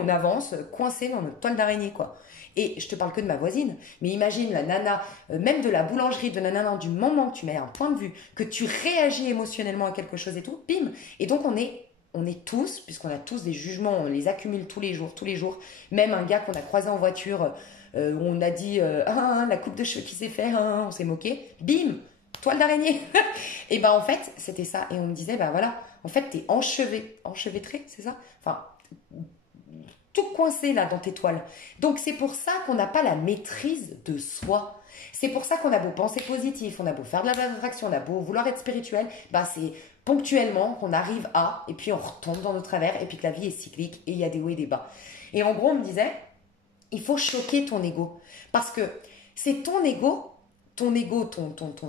on avance, coincé dans notre toile d'araignée, quoi. Et je te parle que de ma voisine. Mais imagine la nana, même de la boulangerie, de la nana, du moment que tu mets un point de vue, que tu réagis émotionnellement à quelque chose et tout, bim! Et donc, on est tous, puisqu'on a tous des jugements, on les accumule tous les jours. Même un gars qu'on a croisé en voiture, où on a dit la coupe de cheveux qui s'est fait, on s'est moqué, bim, toile d'araignée. Et ben en fait, c'était ça. Et on me disait, ben voilà, en fait, t'es enchevêtré, c'est ça? Enfin, tout coincé là dans tes toiles. Donc c'est pour ça qu'on n'a pas la maîtrise de soi. C'est pour ça qu'on a beau penser positif, on a beau faire de la d'attraction, on a beau vouloir être spirituel, ben c'est ponctuellement qu'on arrive à, et puis on retombe dans nos travers, et puis que la vie est cyclique, et il y a des hauts et des bas. Et en gros, on me disait, il faut choquer ton ego. Parce que c'est ton ego,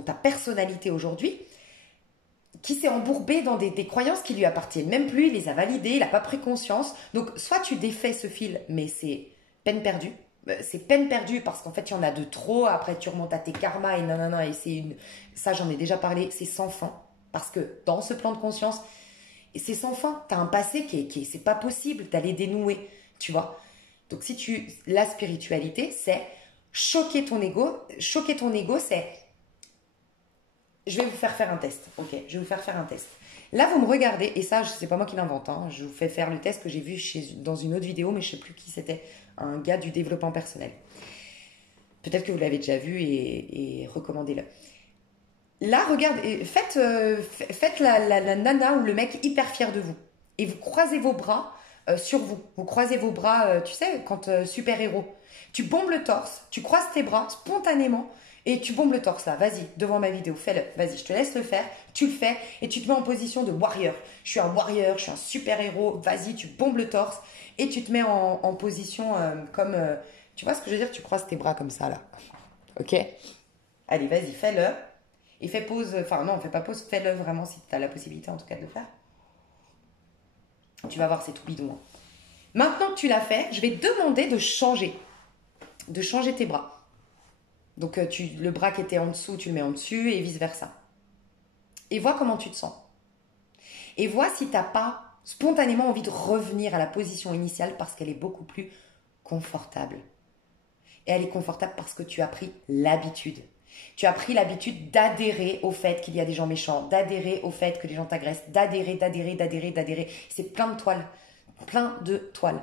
ta personnalité aujourd'hui, qui s'est embourbé dans des croyances qui lui appartiennent même plus, il les a validées, il n'a pas pris conscience. Donc, soit tu défais ce fil, mais c'est peine perdue. C'est peine perdue parce qu'en fait, il y en a de trop. Après, tu remontes à tes karmas et nanana. Et ça, j'en ai déjà parlé, c'est sans fin. Parce que dans ce plan de conscience, c'est sans fin. Tu as un passé c'est pas possible d'aller dénouer, tu vois. Donc, la spiritualité, c'est choquer ton ego. Choquer ton ego, c'est... Je vais vous faire un test. Ok, je vais vous faire un test. Là, vous me regardez, et ça, c'est pas moi qui l'invente. Hein, je vous fais faire le test que j'ai vu dans une autre vidéo, mais je sais plus qui c'était. Un gars du développement personnel. Peut-être que vous l'avez déjà vu et recommandez-le. Là, regardez, faites la nana ou le mec hyper fier de vous. Et vous croisez vos bras sur vous. Vous croisez vos bras, tu sais, quand super-héros. Tu bombes le torse, tu croises tes bras spontanément. Et tu bombes le torse là, vas-y, devant ma vidéo, fais-le, vas-y, je te laisse le faire, tu le fais et tu te mets en position de warrior. Je suis un warrior, je suis un super-héros, vas-y, tu bombes le torse et tu te mets en position comme... tu vois ce que je veux dire? Tu croises tes bras comme ça là, ok? Allez, vas-y, fais-le. Et fais pause, enfin non, fais pas pause, fais-le vraiment si tu as la possibilité en tout cas de le faire. Tu vas voir, c'est tout bidon, hein. Maintenant que tu l'as fait, je vais te demander de changer tes bras. Donc le bras qui était en dessous, tu le mets en dessus et vice-versa. Et vois comment tu te sens. Et vois si tu n'as pas spontanément envie de revenir à la position initiale parce qu'elle est beaucoup plus confortable. Et elle est confortable parce que tu as pris l'habitude. Tu as pris l'habitude d'adhérer au fait qu'il y a des gens méchants, d'adhérer au fait que les gens t'agressent, d'adhérer. C'est plein de toiles. Plein de toiles.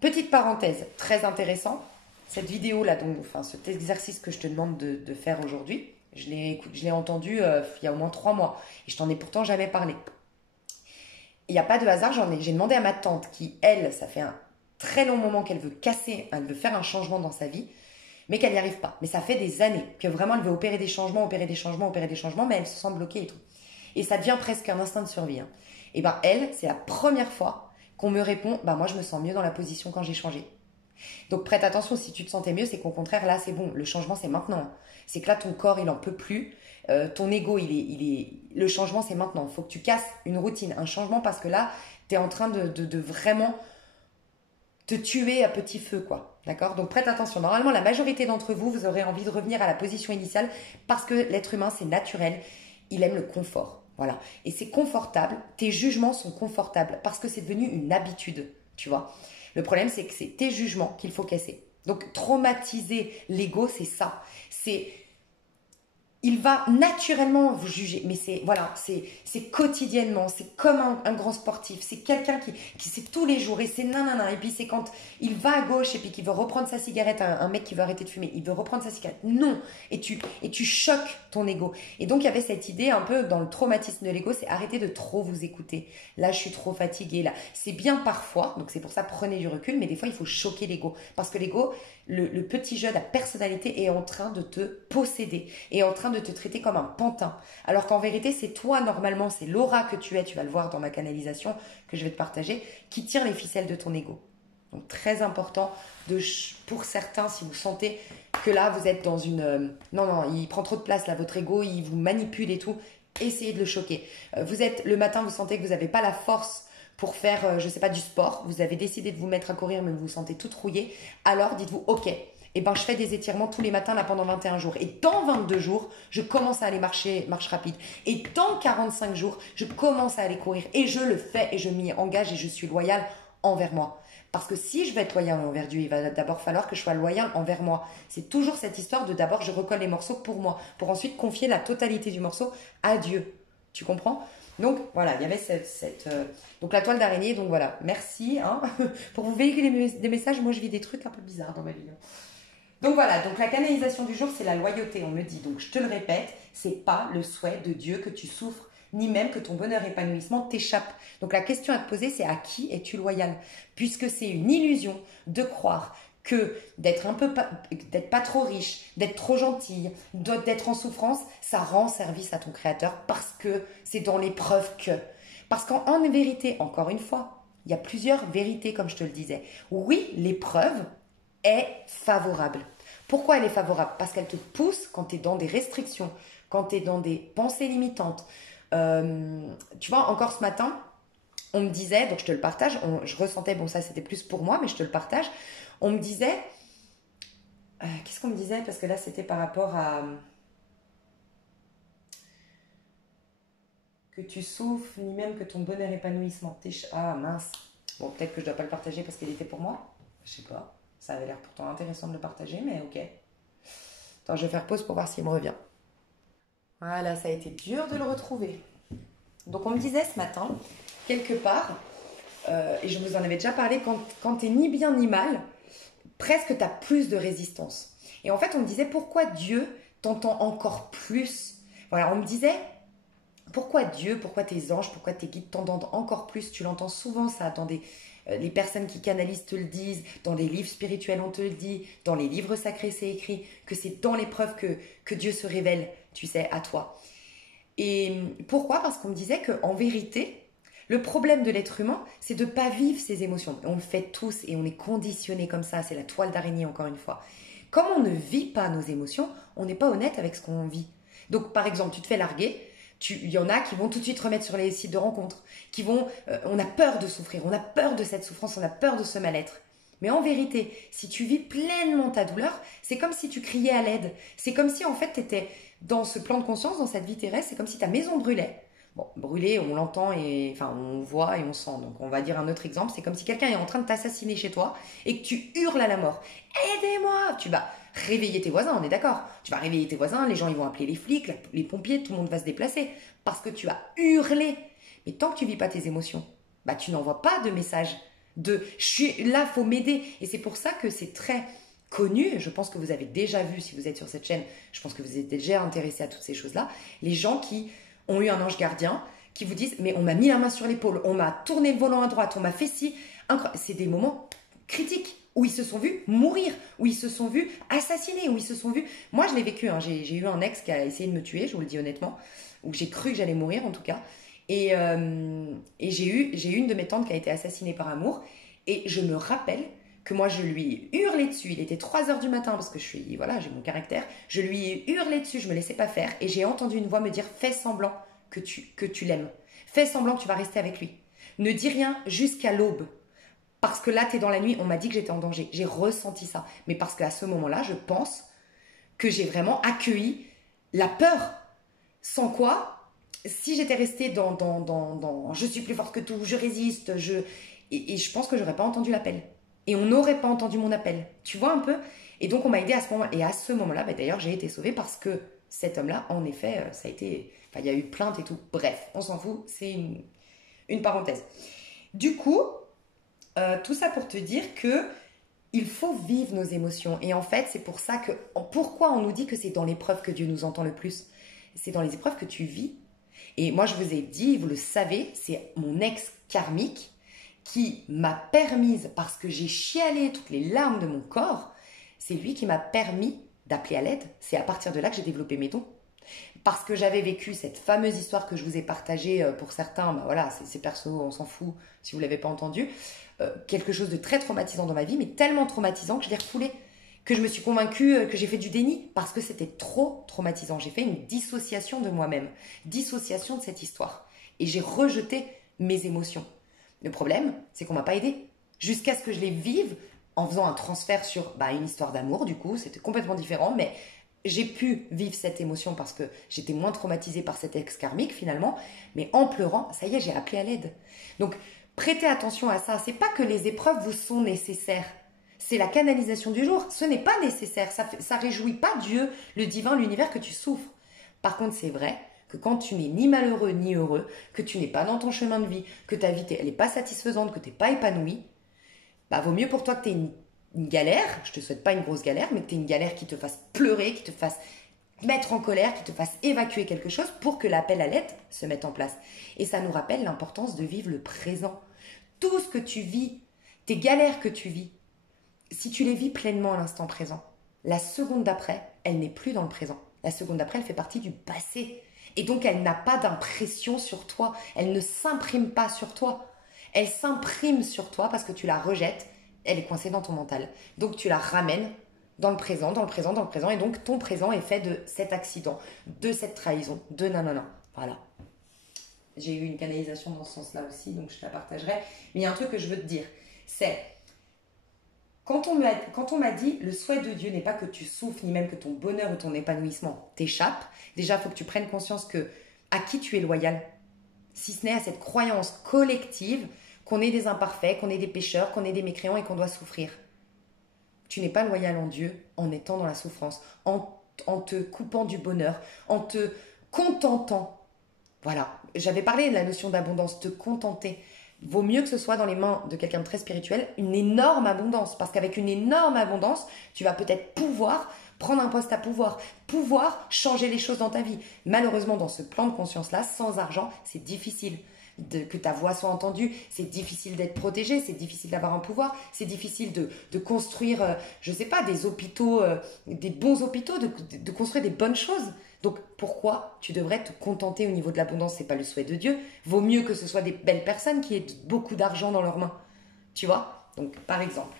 Petite parenthèse, très intéressant. Cette vidéo-là, enfin cet exercice que je te demande de faire aujourd'hui, je l'ai entendu il y a au moins 3 mois. Et je t'en ai pourtant jamais parlé. Il n'y a pas de hasard, j'ai demandé à ma tante qui, elle, ça fait un très long moment qu'elle veut elle veut faire un changement dans sa vie, mais qu'elle n'y arrive pas. Mais ça fait des années que vraiment elle veut opérer des changements, mais elle se sent bloquée et tout. Et ça devient presque un instinct de survie, hein. Et ben elle, c'est la première fois qu'on me répond, moi je me sens mieux dans la position quand j'ai changé. Donc prête attention, si tu te sentais mieux, c'est qu'au contraire là c'est bon, le changement c'est maintenant. C'est que là ton corps il en peut plus, ton ego le changement c'est maintenant. Il faut que tu casses une routine, un changement parce que là tu es en train de vraiment te tuer à petit feu, quoi. D'accord? Donc prête attention. Normalement, la majorité d'entre vous, vous aurez envie de revenir à la position initiale parce que l'être humain, c'est naturel. Il aime le confort. Voilà. Et c'est confortable. Tes jugements sont confortables parce que c'est devenu une habitude. Tu vois? Le problème, c'est que c'est tes jugements qu'il faut casser. Donc, traumatiser l'ego, c'est ça. Il va naturellement vous juger, mais c'est quotidiennement, c'est comme un grand sportif, c'est quelqu'un qui c'est tous les jours et c'est nanana, et puis c'est quand il va à gauche et puis qu'il veut reprendre sa cigarette, un mec qui veut arrêter de fumer, il veut reprendre sa cigarette, non, et tu choques ton ego. Et donc il y avait cette idée un peu dans le traumatisme de l'ego, c'est arrêter de trop vous écouter. Là je suis trop fatiguée, là c'est bien parfois, donc c'est pour ça prenez du recul, mais des fois il faut choquer l'ego, parce que l'ego, le petit jeu, la personnalité est en train de te posséder, est en train de te traiter comme un pantin. Alors qu'en vérité, c'est toi, normalement, c'est l'aura que tu es, tu vas le voir dans ma canalisation que je vais te partager, qui tire les ficelles de ton ego. Donc très important, pour certains, si vous sentez que là, vous êtes dans une... non, il prend trop de place, là, votre ego, il vous manipule et tout, essayez de le choquer. Le matin, vous sentez que vous n'avez pas la force pour faire, je ne sais pas, du sport, vous avez décidé de vous mettre à courir, mais vous vous sentez toute rouillée, alors dites-vous, ok, je fais des étirements tous les matins là pendant 21 jours. Et dans 22 jours, je commence à aller marche rapide. Et dans 45 jours, je commence à aller courir. Et je le fais et je m'y engage et je suis loyale envers moi. Parce que si je veux être loyale envers Dieu, il va d'abord falloir que je sois loyale envers moi. C'est toujours cette histoire de d'abord je recolle les morceaux pour moi, pour ensuite confier la totalité du morceau à Dieu. Tu comprends? Donc voilà, il y avait donc la toile d'araignée, donc voilà, merci hein, pour vous véhiculer des messages. Moi je vis des trucs un peu bizarres dans ma vie. Donc voilà, donc la canalisation du jour, c'est la loyauté, on me dit. Donc je te le répète, c'est pas le souhait de Dieu que tu souffres, ni même que ton bonheur et épanouissement t'échappent. Donc la question à te poser, c'est à qui es-tu loyal? Puisque c'est une illusion de croire que d'être pas trop riche, d'être trop gentille, d'être en souffrance, ça rend service à ton créateur parce que c'est dans l'épreuve que. Parce qu'en vérité, encore une fois, il y a plusieurs vérités comme je te le disais. Oui, l'épreuve est favorable. Pourquoi elle est favorable? Parce qu'elle te pousse quand tu es dans des restrictions, quand tu es dans des pensées limitantes. Tu vois, encore ce matin, on me disait, donc je te le partage, je ressentais, bon ça c'était plus pour moi, mais je te le partage, on me disait, qu'est-ce qu'on me disait? Parce que là c'était par rapport à que tu souffres, ni même que ton bonheur épanouissement. Ah mince, bon peut-être que je dois pas le partager parce qu'il était pour moi, je sais pas, ça avait l'air pourtant intéressant de le partager, mais ok. Attends, je vais faire pause pour voir s'il me revient. Voilà, ça a été dur de le retrouver. Donc on me disait ce matin, quelque part, et je vous en avais déjà parlé, quand tu n'es ni bien ni mal, presque tu as plus de résistance. Et en fait, on me disait, pourquoi Dieu t'entend encore plus? Voilà, on me disait, pourquoi Dieu, pourquoi tes anges, pourquoi tes guides t'entendent encore plus? Tu l'entends souvent ça dans les personnes qui canalisent te le disent, dans les livres spirituels on te le dit, dans les livres sacrés c'est écrit, que c'est dans l'épreuve que Dieu se révèle, tu sais, à toi. Et pourquoi? Parce qu'on me disait qu'en vérité, le problème de l'être humain, c'est de ne pas vivre ses émotions. On le fait tous et on est conditionné comme ça, c'est la toile d'araignée encore une fois. Comme on ne vit pas nos émotions, on n'est pas honnête avec ce qu'on vit. Donc par exemple, tu te fais larguer, il y en a qui vont tout de suite remettre sur les sites de rencontres, on a peur de souffrir, on a peur de cette souffrance, on a peur de ce mal-être. Mais en vérité, si tu vis pleinement ta douleur, c'est comme si tu criais à l'aide. C'est comme si en fait tu étais dans ce plan de conscience, dans cette vie terrestre, c'est comme si ta maison brûlait. Bon, brûler, on l'entend et enfin on voit et on sent. Donc on va dire un autre exemple, c'est comme si quelqu'un est en train de t'assassiner chez toi et que tu hurles à la mort. Aidez-moi! Tu vas réveiller tes voisins, on est d'accord. Tu vas réveiller tes voisins, les gens ils vont appeler les flics, les pompiers, tout le monde va se déplacer parce que tu as hurlé. Mais tant que tu vis pas tes émotions, bah tu n'envoies pas de message de je suis là, faut m'aider. Et c'est pour ça que c'est très connu, je pense que vous avez déjà vu, si vous êtes sur cette chaîne, je pense que vous êtes déjà intéressé à toutes ces choses-là, les gens qui ont eu un ange gardien, qui vous disent, mais on m'a mis la main sur l'épaule, on m'a tourné le volant à droite, on m'a fait ci, c'est des moments critiques, où ils se sont vus mourir, où ils se sont vus assassinés, où ils se sont vus... Moi, je l'ai vécu, hein. J'ai eu un ex qui a essayé de me tuer, je vous le dis honnêtement, ou j'ai cru que j'allais mourir en tout cas, et j'ai eu une de mes tantes qui a été assassinée par amour, et je me rappelle que moi je lui ai hurlé dessus, il était 3 heures du matin parce que voilà, j'ai mon caractère, je lui ai hurlé dessus, je me laissais pas faire et j'ai entendu une voix me dire fais semblant que tu l'aimes, fais semblant que tu vas rester avec lui, ne dis rien jusqu'à l'aube parce que là t'es dans la nuit, on m'a dit que j'étais en danger, j'ai ressenti ça, mais parce qu'à ce moment-là je pense que j'ai vraiment accueilli la peur, sans quoi si j'étais restée dans je suis plus forte que tout, je résiste, et je pense que j'aurais pas entendu l'appel. Et on n'aurait pas entendu mon appel. Tu vois un peu? Et donc, on m'a aidé à ce moment. Et à ce moment-là, bah, d'ailleurs, j'ai été sauvée parce que cet homme-là, en effet, ça a été... Enfin, il y a eu plainte et tout. Bref, on s'en fout. C'est une parenthèse. Du coup, tout ça pour te dire que il faut vivre nos émotions. Et en fait, c'est pour ça que... Pourquoi on nous dit que c'est dans l'épreuve que Dieu nous entend le plus? C'est dans les épreuves que tu vis. Et moi, je vous ai dit, vous le savez, c'est mon ex karmique qui m'a permise, parce que j'ai chialé toutes les larmes de mon corps, c'est lui qui m'a permis d'appeler à l'aide. C'est à partir de là que j'ai développé mes dons. Parce que j'avais vécu cette fameuse histoire que je vous ai partagée, pour certains, bah voilà, c'est perso, on s'en fout si vous ne l'avez pas entendu, quelque chose de très traumatisant dans ma vie, mais tellement traumatisant que je l'ai refoulé, que je me suis convaincue que j'ai fait du déni, parce que c'était trop traumatisant. J'ai fait une dissociation de moi-même, dissociation de cette histoire. Et j'ai rejeté mes émotions. Le problème, c'est qu'on ne m'a pas aidé. Jusqu'à ce que je les vive en faisant un transfert sur une histoire d'amour, du coup, c'était complètement différent, mais j'ai pu vivre cette émotion parce que j'étais moins traumatisée par cet ex karmique finalement, mais en pleurant, ça y est, j'ai appelé à l'aide. Donc, prêtez attention à ça. C'est pas que les épreuves vous sont nécessaires. C'est la canalisation du jour. Ce n'est pas nécessaire. Ça réjouit pas Dieu, le divin, l'univers que tu souffres. Par contre, c'est vrai que quand tu n'es ni malheureux ni heureux, que tu n'es pas dans ton chemin de vie, que ta vie elle n'est pas satisfaisante, que tu n'es pas épanoui, vaut mieux pour toi que tu aies une galère, je te souhaite pas une grosse galère, mais que tu aies une galère qui te fasse pleurer, qui te fasse mettre en colère, qui te fasse évacuer quelque chose pour que l'appel à l'aide se mette en place. Et ça nous rappelle l'importance de vivre le présent. Tout ce que tu vis, tes galères que tu vis, si tu les vis pleinement à l'instant présent, la seconde d'après, elle n'est plus dans le présent. La seconde d'après, elle fait partie du passé. Et donc, elle n'a pas d'impression sur toi. Elle ne s'imprime pas sur toi. Elle s'imprime sur toi parce que tu la rejettes. Elle est coincée dans ton mental. Donc, tu la ramènes dans le présent, dans le présent, dans le présent. Et donc, ton présent est fait de cet accident, de cette trahison, de nanana. Voilà. J'ai eu une canalisation dans ce sens-là aussi, donc je te la partagerai. Mais il y a un truc que je veux te dire. C'est, quand on m'a dit, le souhait de Dieu n'est pas que tu souffres, ni même que ton bonheur ou ton épanouissement t'échappe. Déjà, il faut que tu prennes conscience à qui tu es loyal. Si ce n'est à cette croyance collective qu'on est des imparfaits, qu'on est des pécheurs, qu'on est des mécréants et qu'on doit souffrir. Tu n'es pas loyal en Dieu en étant dans la souffrance, en te coupant du bonheur, en te contentant. Voilà, j'avais parlé de la notion d'abondance, te contenter. Vaut mieux que ce soit dans les mains de quelqu'un de très spirituel, une énorme abondance. Parce qu'avec une énorme abondance, tu vas peut-être pouvoir prendre un poste à pouvoir changer les choses dans ta vie. Malheureusement, dans ce plan de conscience-là, sans argent, c'est difficile. que ta voix soit entendue, c'est difficile d'être protégé, c'est difficile d'avoir un pouvoir, c'est difficile de construire, je sais pas, des hôpitaux, des bons hôpitaux, de construire des bonnes choses. Donc pourquoi tu devrais te contenter au niveau de l'abondance? C'est pas le souhait de Dieu. Vaut mieux que ce soit des belles personnes qui aient beaucoup d'argent dans leurs mains. Tu vois? Donc par exemple.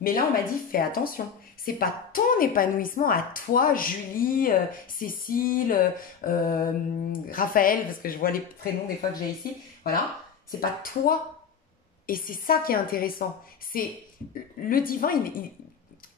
Mais là, on m'a dit, fais attention. C'est pas ton épanouissement à toi, Julie, Cécile, Raphaël, parce que je vois les prénoms des fois que j'ai ici. Voilà. C'est pas toi. Et c'est ça qui est intéressant. C'est le divin,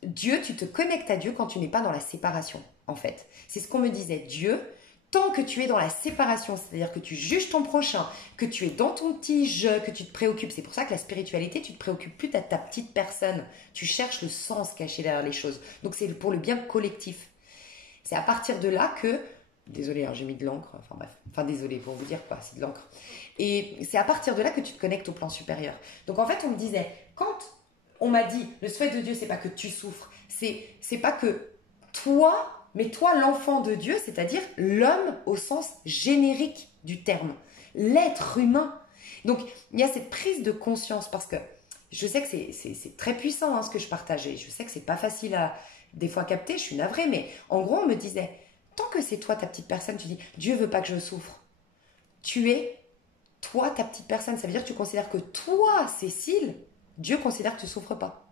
Dieu, tu te connectes à Dieu quand tu n'es pas dans la séparation, en fait. C'est ce qu'on me disait. Dieu, tant que tu es dans la séparation, c'est-à-dire que tu juges ton prochain, que tu es dans ton petit jeu, que tu te préoccupes. C'est pour ça que la spiritualité, tu te préoccupes plus de ta petite personne. Tu cherches le sens caché derrière les choses. Donc c'est pour le bien collectif. C'est à partir de là que... Désolée, hein, j'ai mis de l'encre. Enfin bref. Enfin désolée, pour vous dire quoi, c'est de l'encre. Et c'est à partir de là que tu te connectes au plan supérieur. Donc en fait, on me disait, quand on m'a dit, le souhait de Dieu, c'est pas que tu souffres. C'est pas que toi... Mais toi, l'enfant de Dieu, c'est-à-dire l'homme au sens générique du terme, l'être humain. Donc, il y a cette prise de conscience parce que je sais que c'est très puissant ce que je partageais. Je sais que c'est pas facile à des fois capter, je suis navrée, mais en gros, on me disait, tant que c'est toi, ta petite personne, tu dis, Dieu veut pas que je souffre. Tu es, toi, ta petite personne. Ça veut dire que tu considères que toi, Cécile, Dieu considère que tu souffres pas.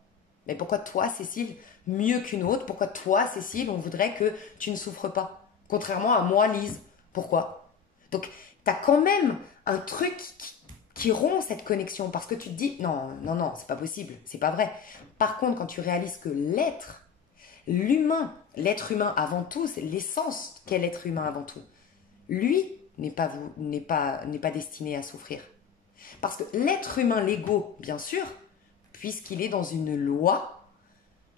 Mais pourquoi toi, Cécile, mieux qu'une autre? Pourquoi toi, Cécile, on voudrait que tu ne souffres pas? Contrairement à moi, Lise. Pourquoi? Donc, tu as quand même un truc qui rompt cette connexion parce que tu te dis, non, non, non, c'est pas possible, c'est pas vrai. Par contre, quand tu réalises que l'humain, l'être humain avant tout, c'est l'essence qu'est l'être humain avant tout, lui n'est pas destiné à souffrir. Parce que l'être humain, l'ego, bien sûr, puisqu'il est dans une loi,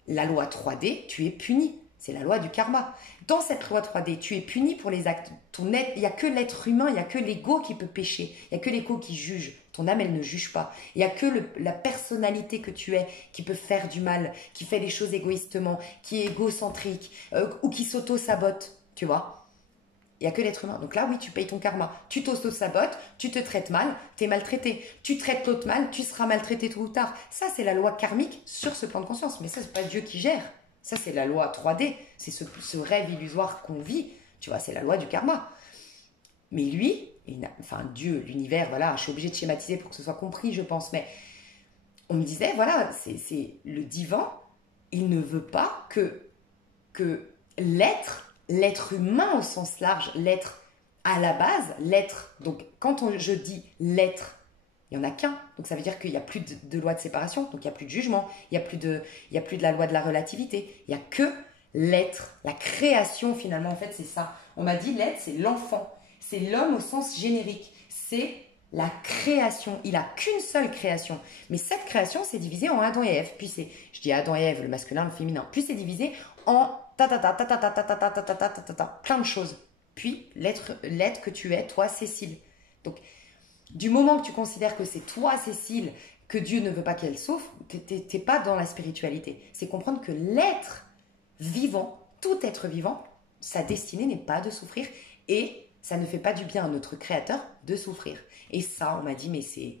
la loi 3D, tu es puni. C'est la loi du karma. Dans cette loi 3D, tu es puni pour les actes. Il n'y a que l'être humain, il n'y a que l'ego qui peut pécher. Il n'y a que l'ego qui juge. Ton âme, elle ne juge pas. Il n'y a que la personnalité que tu es qui peut faire du mal, qui fait les choses égoïstement, qui est égocentrique ou qui s'auto-sabote. Tu vois? Il n'y a que l'être humain. Donc là, oui, tu payes ton karma. Tu t'auto-sabotes, tu te traites mal, tu es maltraité. Tu traites l'autre mal, tu seras maltraité tôt ou tard. Ça, c'est la loi karmique sur ce plan de conscience. Mais ça, c'est pas Dieu qui gère. Ça, c'est la loi 3D. C'est ce rêve illusoire qu'on vit. Tu vois, c'est la loi du karma. Mais lui, enfin Dieu, l'univers, voilà, je suis obligée de schématiser pour que ce soit compris, je pense. Mais on me disait, voilà, c'est le divin, il ne veut pas que l'être humain au sens large, l'être à la base, l'être, donc quand je dis l'être, il n'y en a qu'un, donc ça veut dire qu'il n'y a plus de loi de séparation, donc il n'y a plus de jugement, il n'y a plus de la loi de la relativité, il n'y a que l'être, la création finalement, en fait c'est ça. On m'a dit l'être c'est l'enfant, c'est l'homme au sens générique, c'est la création, il n'a qu'une seule création, mais cette création c'est divisé en Adam et Ève, puis je dis Adam et Ève, le masculin, le féminin, puis c'est divisé en plein de choses. Puis l'être que tu es, toi, Cécile. Donc, du moment que tu considères que c'est toi, Cécile, que Dieu ne veut pas qu'elle souffre, t'es pas dans la spiritualité. C'est comprendre que l'être vivant, tout être vivant, sa destinée n'est pas de souffrir et ça ne fait pas du bien à notre Créateur de souffrir. Et ça, on m'a dit, mais c'est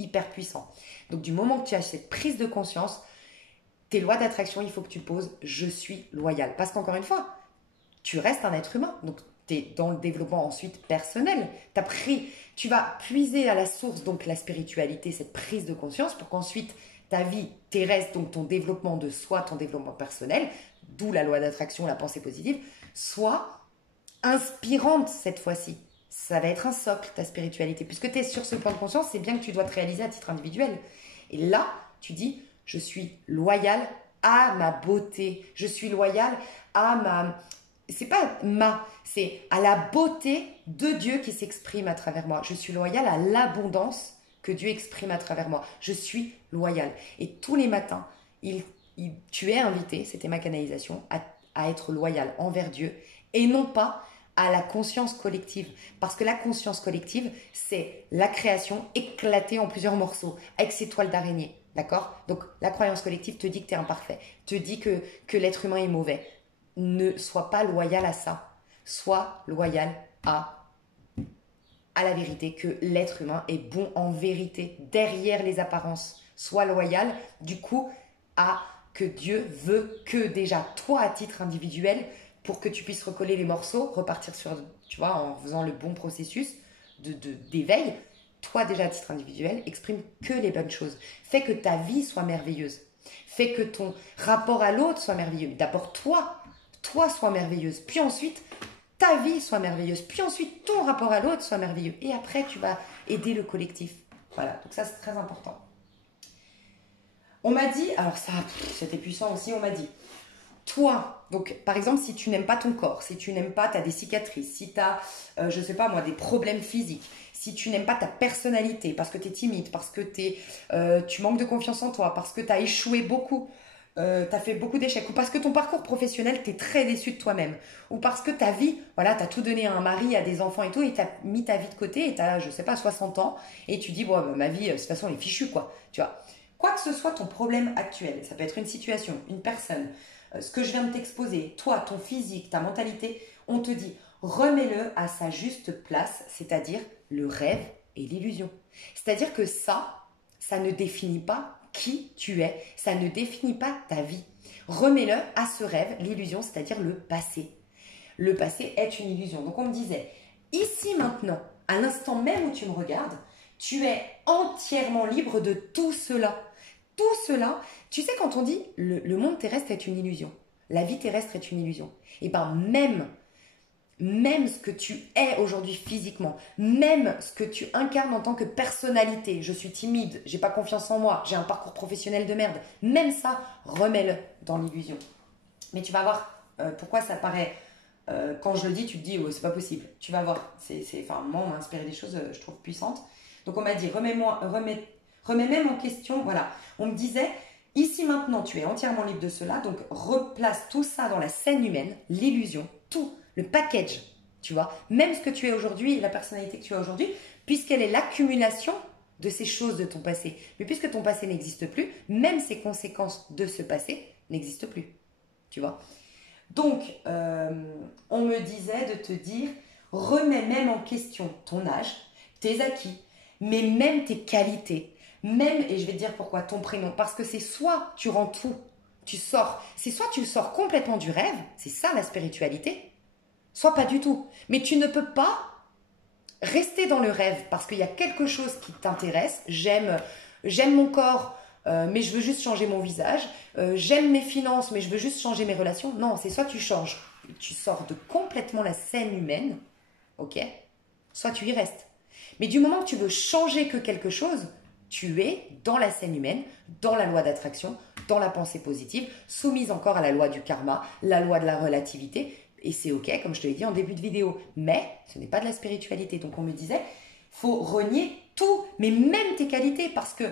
hyper puissant. Donc, du moment que tu as cette prise de conscience, tes lois d'attraction, il faut que tu poses « je suis loyal ». Parce qu'encore une fois, tu restes un être humain. Donc, tu es dans le développement ensuite personnel. Tu vas puiser à la source, donc la spiritualité, cette prise de conscience, pour qu'ensuite ta vie terrestre, donc ton développement de soi, ton développement personnel, d'où la loi d'attraction, la pensée positive, soit inspirante cette fois-ci. Ça va être un socle, ta spiritualité. Puisque tu es sur ce plan de conscience, c'est bien que tu dois te réaliser à titre individuel. Et là, tu dis... Je suis loyale à ma beauté. Je suis loyale à ma... C'est pas ma, c'est à la beauté de Dieu qui s'exprime à travers moi. Je suis loyale à l'abondance que Dieu exprime à travers moi. Je suis loyale. Et tous les matins, tu es invité, c'était ma canalisation, à être loyale envers Dieu et non pas à la conscience collective. Parce que la conscience collective, c'est la création éclatée en plusieurs morceaux avec ses toiles d'araignée. D'accord? Donc, la croyance collective te dit que tu es imparfait, te dit que l'être humain est mauvais. Ne sois pas loyal à ça. Sois loyal à à la vérité que l'être humain est bon en vérité, derrière les apparences. Sois loyal, du coup, à que Dieu veut que déjà toi, à titre individuel, pour que tu puisses recoller les morceaux, repartir sur, tu vois, en faisant le bon processus d'éveil, toi déjà à titre individuel, exprime que les bonnes choses. Fais que ta vie soit merveilleuse. Fais que ton rapport à l'autre soit merveilleux. D'abord toi sois merveilleuse. Puis ensuite, ta vie soit merveilleuse. Puis ensuite, ton rapport à l'autre soit merveilleux. Et après, tu vas aider le collectif. Voilà, donc ça c'est très important. On m'a dit, alors ça, c'était puissant aussi, on m'a dit, toi, donc par exemple, si tu n'aimes pas ton corps, si tu n'aimes pas, tu as des cicatrices, si tu as, je sais pas moi, des problèmes physiques, si tu n'aimes pas ta personnalité parce que tu es timide, parce que tu manques de confiance en toi, parce que tu as échoué beaucoup, tu as fait beaucoup d'échecs, ou parce que ton parcours professionnel, tu es très déçu de toi-même, ou parce que ta vie, voilà, tu as tout donné à un mari, à des enfants et tout, et tu as mis ta vie de côté, et tu as, je sais pas, 60 ans, et tu dis, bon, ma vie, de toute façon, elle est fichue, quoi, tu vois. Quoi que ce soit ton problème actuel, ça peut être une situation, une personne, ce que je viens de t'exposer, toi, ton physique, ta mentalité, on te dit remets-le à sa juste place, c'est-à-dire le rêve et l'illusion. C'est-à-dire que ça ne définit pas qui tu es, ça ne définit pas ta vie. Remets-le à ce rêve, l'illusion, c'est-à-dire le passé. Le passé est une illusion. Donc on me disait, ici maintenant, à l'instant même où tu me regardes, tu es entièrement libre de tout cela. Tout cela, tu sais quand on dit le monde terrestre est une illusion, la vie terrestre est une illusion, et bien même ce que tu es aujourd'hui physiquement, même ce que tu incarnes en tant que personnalité, je suis timide, j'ai pas confiance en moi, j'ai un parcours professionnel de merde, même ça, remets-le dans l'illusion. Mais tu vas voir pourquoi ça paraît, quand je le dis, tu te dis, oh, c'est pas possible. Tu vas voir, enfin, moi on m'a inspiré des choses, je trouve puissantes. Donc on m'a dit, remets même en question, voilà. On me disait, ici maintenant, tu es entièrement libre de cela, donc replace tout ça dans la scène humaine, l'illusion, tout, le package, tu vois. Même ce que tu es aujourd'hui, la personnalité que tu as aujourd'hui, puisqu'elle est l'accumulation de ces choses de ton passé. Mais puisque ton passé n'existe plus, même ces conséquences de ce passé n'existent plus, tu vois. Donc, on me disait de te dire, remets même en question ton âge, tes acquis, mais même tes qualités. Même, et je vais te dire pourquoi, ton prénom. Parce que c'est soit tu rends tout, tu sors. C'est soit tu sors complètement du rêve, c'est ça la spiritualité, soit pas du tout. Mais tu ne peux pas rester dans le rêve parce qu'il y a quelque chose qui t'intéresse. J'aime mon corps, mais je veux juste changer mon visage. J'aime mes finances, mais je veux juste changer mes relations. Non, c'est soit tu changes, tu sors de complètement la scène humaine, ok, soit tu y restes. Mais du moment que tu veux changer que quelque chose, tu es dans la scène humaine, dans la loi d'attraction, dans la pensée positive, soumise encore à la loi du karma, la loi de la relativité. Et c'est ok, comme je te l'ai dit en début de vidéo. Mais ce n'est pas de la spiritualité. Donc on me disait, faut renier tout, mais même tes qualités, parce que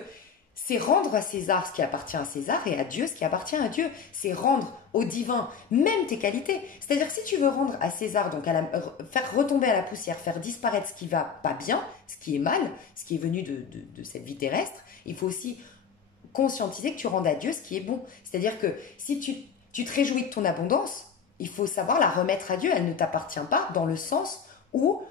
c'est rendre à César ce qui appartient à César et à Dieu ce qui appartient à Dieu. C'est rendre au divin même tes qualités. C'est-à-dire que si tu veux rendre à César, donc faire retomber à la poussière, faire disparaître ce qui va pas bien, ce qui est mal, ce qui est venu de cette vie terrestre, il faut aussi conscientiser que tu rendes à Dieu ce qui est bon. C'est-à-dire que si tu te réjouis de ton abondance, il faut savoir la remettre à Dieu. Elle ne t'appartient pas dans le sens où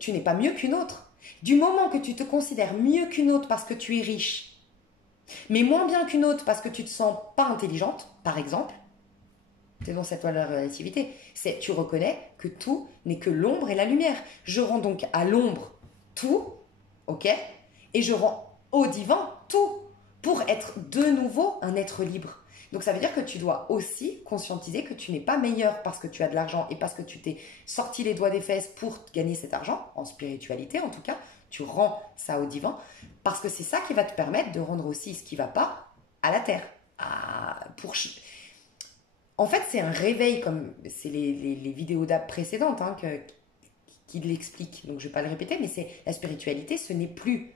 tu n'es pas mieux qu'une autre. Du moment que tu te considères mieux qu'une autre parce que tu es riche, mais moins bien qu'une autre parce que tu te sens pas intelligente, par exemple, c'est dans cette loi de la relativité, tu reconnais que tout n'est que l'ombre et la lumière. Je rends donc à l'ombre tout, ok, et je rends au divin tout pour être de nouveau un être libre. Donc ça veut dire que tu dois aussi conscientiser que tu n'es pas meilleur parce que tu as de l'argent et parce que tu t'es sorti les doigts des fesses pour gagner cet argent, en spiritualité en tout cas, tu rends ça au divin, parce que c'est ça qui va te permettre de rendre aussi ce qui ne va pas à la terre. En fait, c'est un réveil, comme c'est les vidéos d'app précédentes qui l'expliquent, donc je ne vais pas le répéter, mais c'est la spiritualité, ce n'est plus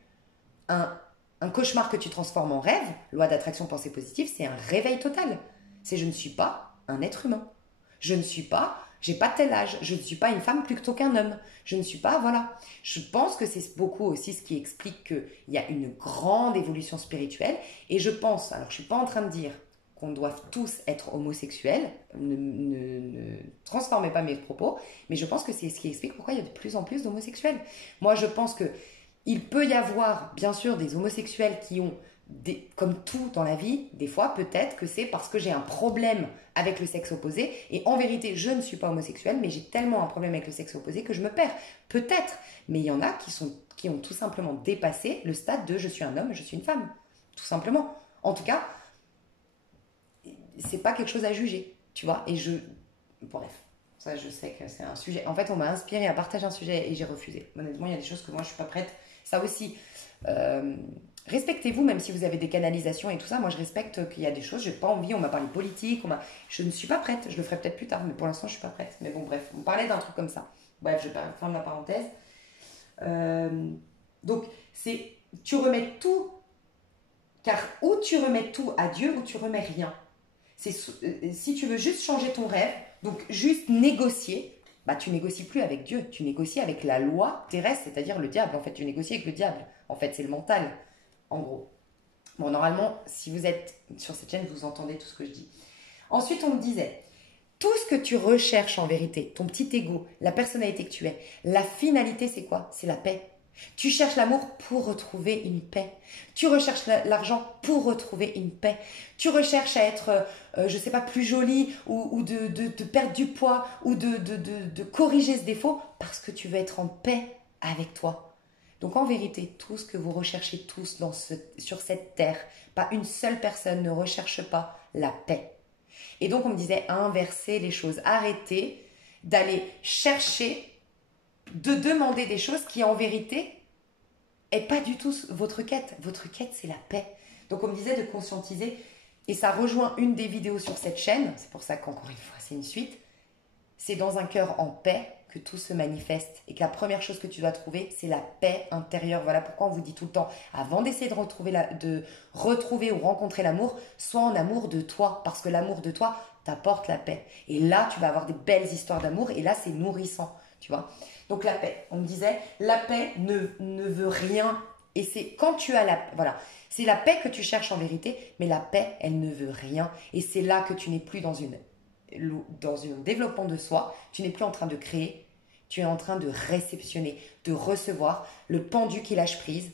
un cauchemar que tu transformes en rêve, loi d'attraction, pensée positive, c'est un réveil total. C'est je ne suis pas un être humain. J'ai pas tel âge, je ne suis pas une femme plutôt qu'un homme. Je ne suis pas, voilà. Je pense que c'est beaucoup aussi ce qui explique qu'il y a une grande évolution spirituelle. Et je pense, alors je ne suis pas en train de dire qu'on doive tous être homosexuels. Ne transformez pas mes propos, mais je pense que c'est ce qui explique pourquoi il y a de plus en plus d'homosexuels. Moi, je pense que il peut y avoir, bien sûr, des homosexuels qui ont, comme tout dans la vie, des fois, peut-être que c'est parce que j'ai un problème avec le sexe opposé. Et en vérité, je ne suis pas homosexuelle, mais j'ai tellement un problème avec le sexe opposé que je me perds. Peut-être. Mais il y en a qui ont tout simplement dépassé le stade de je suis un homme, je suis une femme. Tout simplement. En tout cas, c'est pas quelque chose à juger. Tu vois. Et bref. Ça, je sais que c'est un sujet. En fait, on m'a inspiré à partager un sujet et j'ai refusé. Honnêtement, il y a des choses que moi, je suis pas prête. Ça aussi. Respectez-vous, même si vous avez des canalisations et tout ça. Moi, je respecte qu'il y a des choses, j'ai pas envie, on m'a parlé politique, je ne suis pas prête. Je le ferai peut-être plus tard, mais pour l'instant, je suis pas prête. Mais bon, bref, on parlait d'un truc comme ça. Bref, je ferme la parenthèse. Donc, tu remets tout, car ou tu remets tout à Dieu ou tu remets rien. Si tu veux juste changer ton rêve, donc juste négocier, bah tu négocies plus avec Dieu, tu négocies avec la loi terrestre, c'est-à-dire le diable. En fait, tu négocies avec le diable. En fait, c'est le mental, en gros. Bon, normalement, si vous êtes sur cette chaîne, vous entendez tout ce que je dis. Ensuite, on me disait, tout ce que tu recherches en vérité, ton petit ego, la personnalité que tu es, la finalité, c'est quoi? C'est la paix. Tu cherches l'amour pour retrouver une paix. Tu recherches l'argent pour retrouver une paix. Tu recherches à être, je ne sais pas, plus jolie ou de perdre du poids ou de corriger ce défaut parce que tu veux être en paix avec toi. Donc en vérité, tout ce que vous recherchez tous sur cette terre, pas une seule personne ne recherche pas la paix. Et donc on me disait inverser les choses, arrêter d'aller chercher, de demander des choses qui en vérité n'est pas du tout votre quête. Votre quête, c'est la paix. Donc on me disait de conscientiser, et ça rejoint une des vidéos sur cette chaîne, c'est pour ça qu'encore une fois c'est une suite, c'est dans un cœur en paix que tout se manifeste et que la première chose que tu dois trouver, c'est la paix intérieure. Voilà pourquoi on vous dit tout le temps, avant d'essayer de retrouver ou rencontrer l'amour, sois en amour de toi, parce que l'amour de toi t'apporte la paix. Et là, tu vas avoir des belles histoires d'amour et là, c'est nourrissant, tu vois. Donc la paix, on me disait, la paix ne veut rien. Et c'est quand tu as voilà, c'est la paix que tu cherches en vérité, mais la paix, elle ne veut rien. Et c'est là que tu n'es plus dans un développement de soi, tu n'es plus en train de créer, tu es en train de réceptionner, de recevoir le pendu qui lâche prise.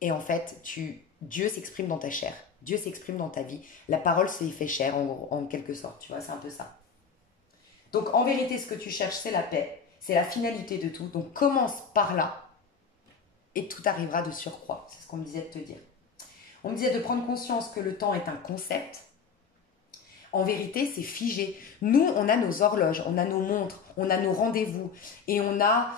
Et en fait, Dieu s'exprime dans ta chair, Dieu s'exprime dans ta vie. La parole s'y fait chair en quelque sorte, tu vois, c'est un peu ça. Donc en vérité, ce que tu cherches, c'est la paix. C'est la finalité de tout. Donc commence par là et tout arrivera de surcroît. C'est ce qu'on me disait de te dire. On me disait de prendre conscience que le temps est un concept. En vérité, c'est figé. Nous, on a nos horloges, on a nos montres, on a nos rendez-vous et on a,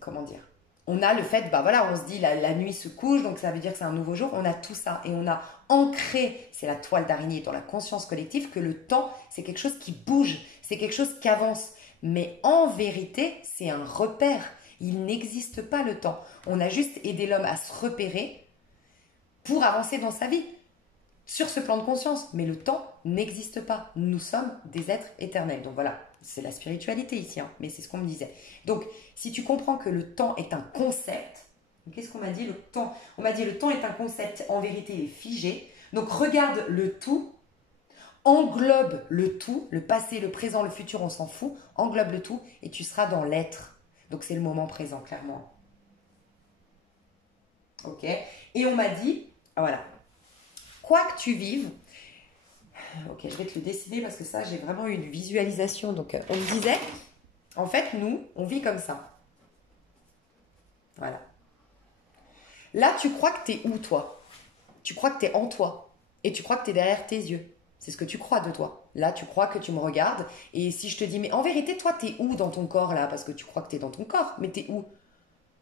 comment dire, on a le fait, bah voilà, on se dit la nuit se couche, donc ça veut dire que c'est un nouveau jour. On a tout ça et on a ancré, c'est la toile d'araignée dans la conscience collective, que le temps, c'est quelque chose qui bouge, c'est quelque chose qui avance. Mais en vérité, c'est un repère. Il n'existe pas le temps. On a juste aidé l'homme à se repérer pour avancer dans sa vie, sur ce plan de conscience. Mais le temps n'existe pas. Nous sommes des êtres éternels. Donc voilà, c'est la spiritualité ici, hein, mais c'est ce qu'on me disait. Donc, si tu comprends que le temps est un concept, qu'est-ce qu'on m'a dit? Le temps, on m'a dit le temps est un concept, en vérité, il est figé. Donc, regarde le tout. Englobe le tout, le passé, le présent, le futur, on s'en fout. Englobe le tout et tu seras dans l'être. Donc c'est le moment présent, clairement. Ok. Et on m'a dit, voilà, quoi que tu vives, ok, je vais te le dessiner parce que ça, j'ai vraiment eu une visualisation. Donc on me disait, en fait, nous, on vit comme ça. Voilà. Là, tu crois que tu es où, toi? Tu crois que tu es en toi et tu crois que tu es derrière tes yeux. C'est ce que tu crois de toi. Là, tu crois que tu me regardes. Et si je te dis, mais en vérité, toi, t'es où dans ton corps, là? Parce que tu crois que t'es dans ton corps. Mais t'es où?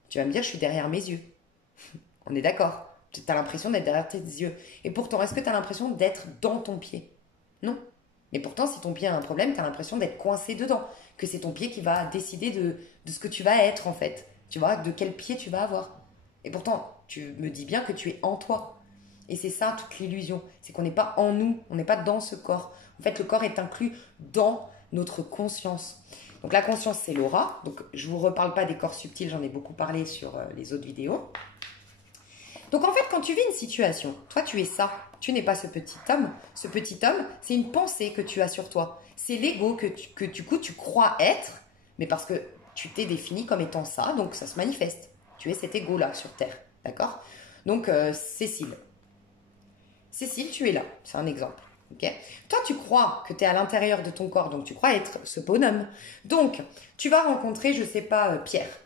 Tu vas me dire, je suis derrière mes yeux. On est d'accord. Tu as l'impression d'être derrière tes yeux. Et pourtant, est-ce que tu as l'impression d'être dans ton pied? Non. Mais pourtant, si ton pied a un problème, tu as l'impression d'être coincé dedans. Que c'est ton pied qui va décider de ce que tu vas être, en fait. Tu vois, de quel pied tu vas avoir. Et pourtant, tu me dis bien que tu es en toi. Et c'est ça toute l'illusion, c'est qu'on n'est pas en nous, on n'est pas dans ce corps. En fait, le corps est inclus dans notre conscience. Donc la conscience, c'est l'aura. Donc je ne vous reparle pas des corps subtils, j'en ai beaucoup parlé sur les autres vidéos. Donc en fait, quand tu vis une situation, toi tu es ça, tu n'es pas ce petit homme. Ce petit homme, c'est une pensée que tu as sur toi. C'est l'ego que du coup tu crois être, mais parce que tu t'es défini comme étant ça, donc ça se manifeste. Tu es cet ego-là sur Terre, d'accord? Donc Cécile. Cécile, tu es là, c'est un exemple. Okay. Toi, tu crois que tu es à l'intérieur de ton corps, donc tu crois être ce bonhomme. Donc, tu vas rencontrer, je sais pas, Pierre.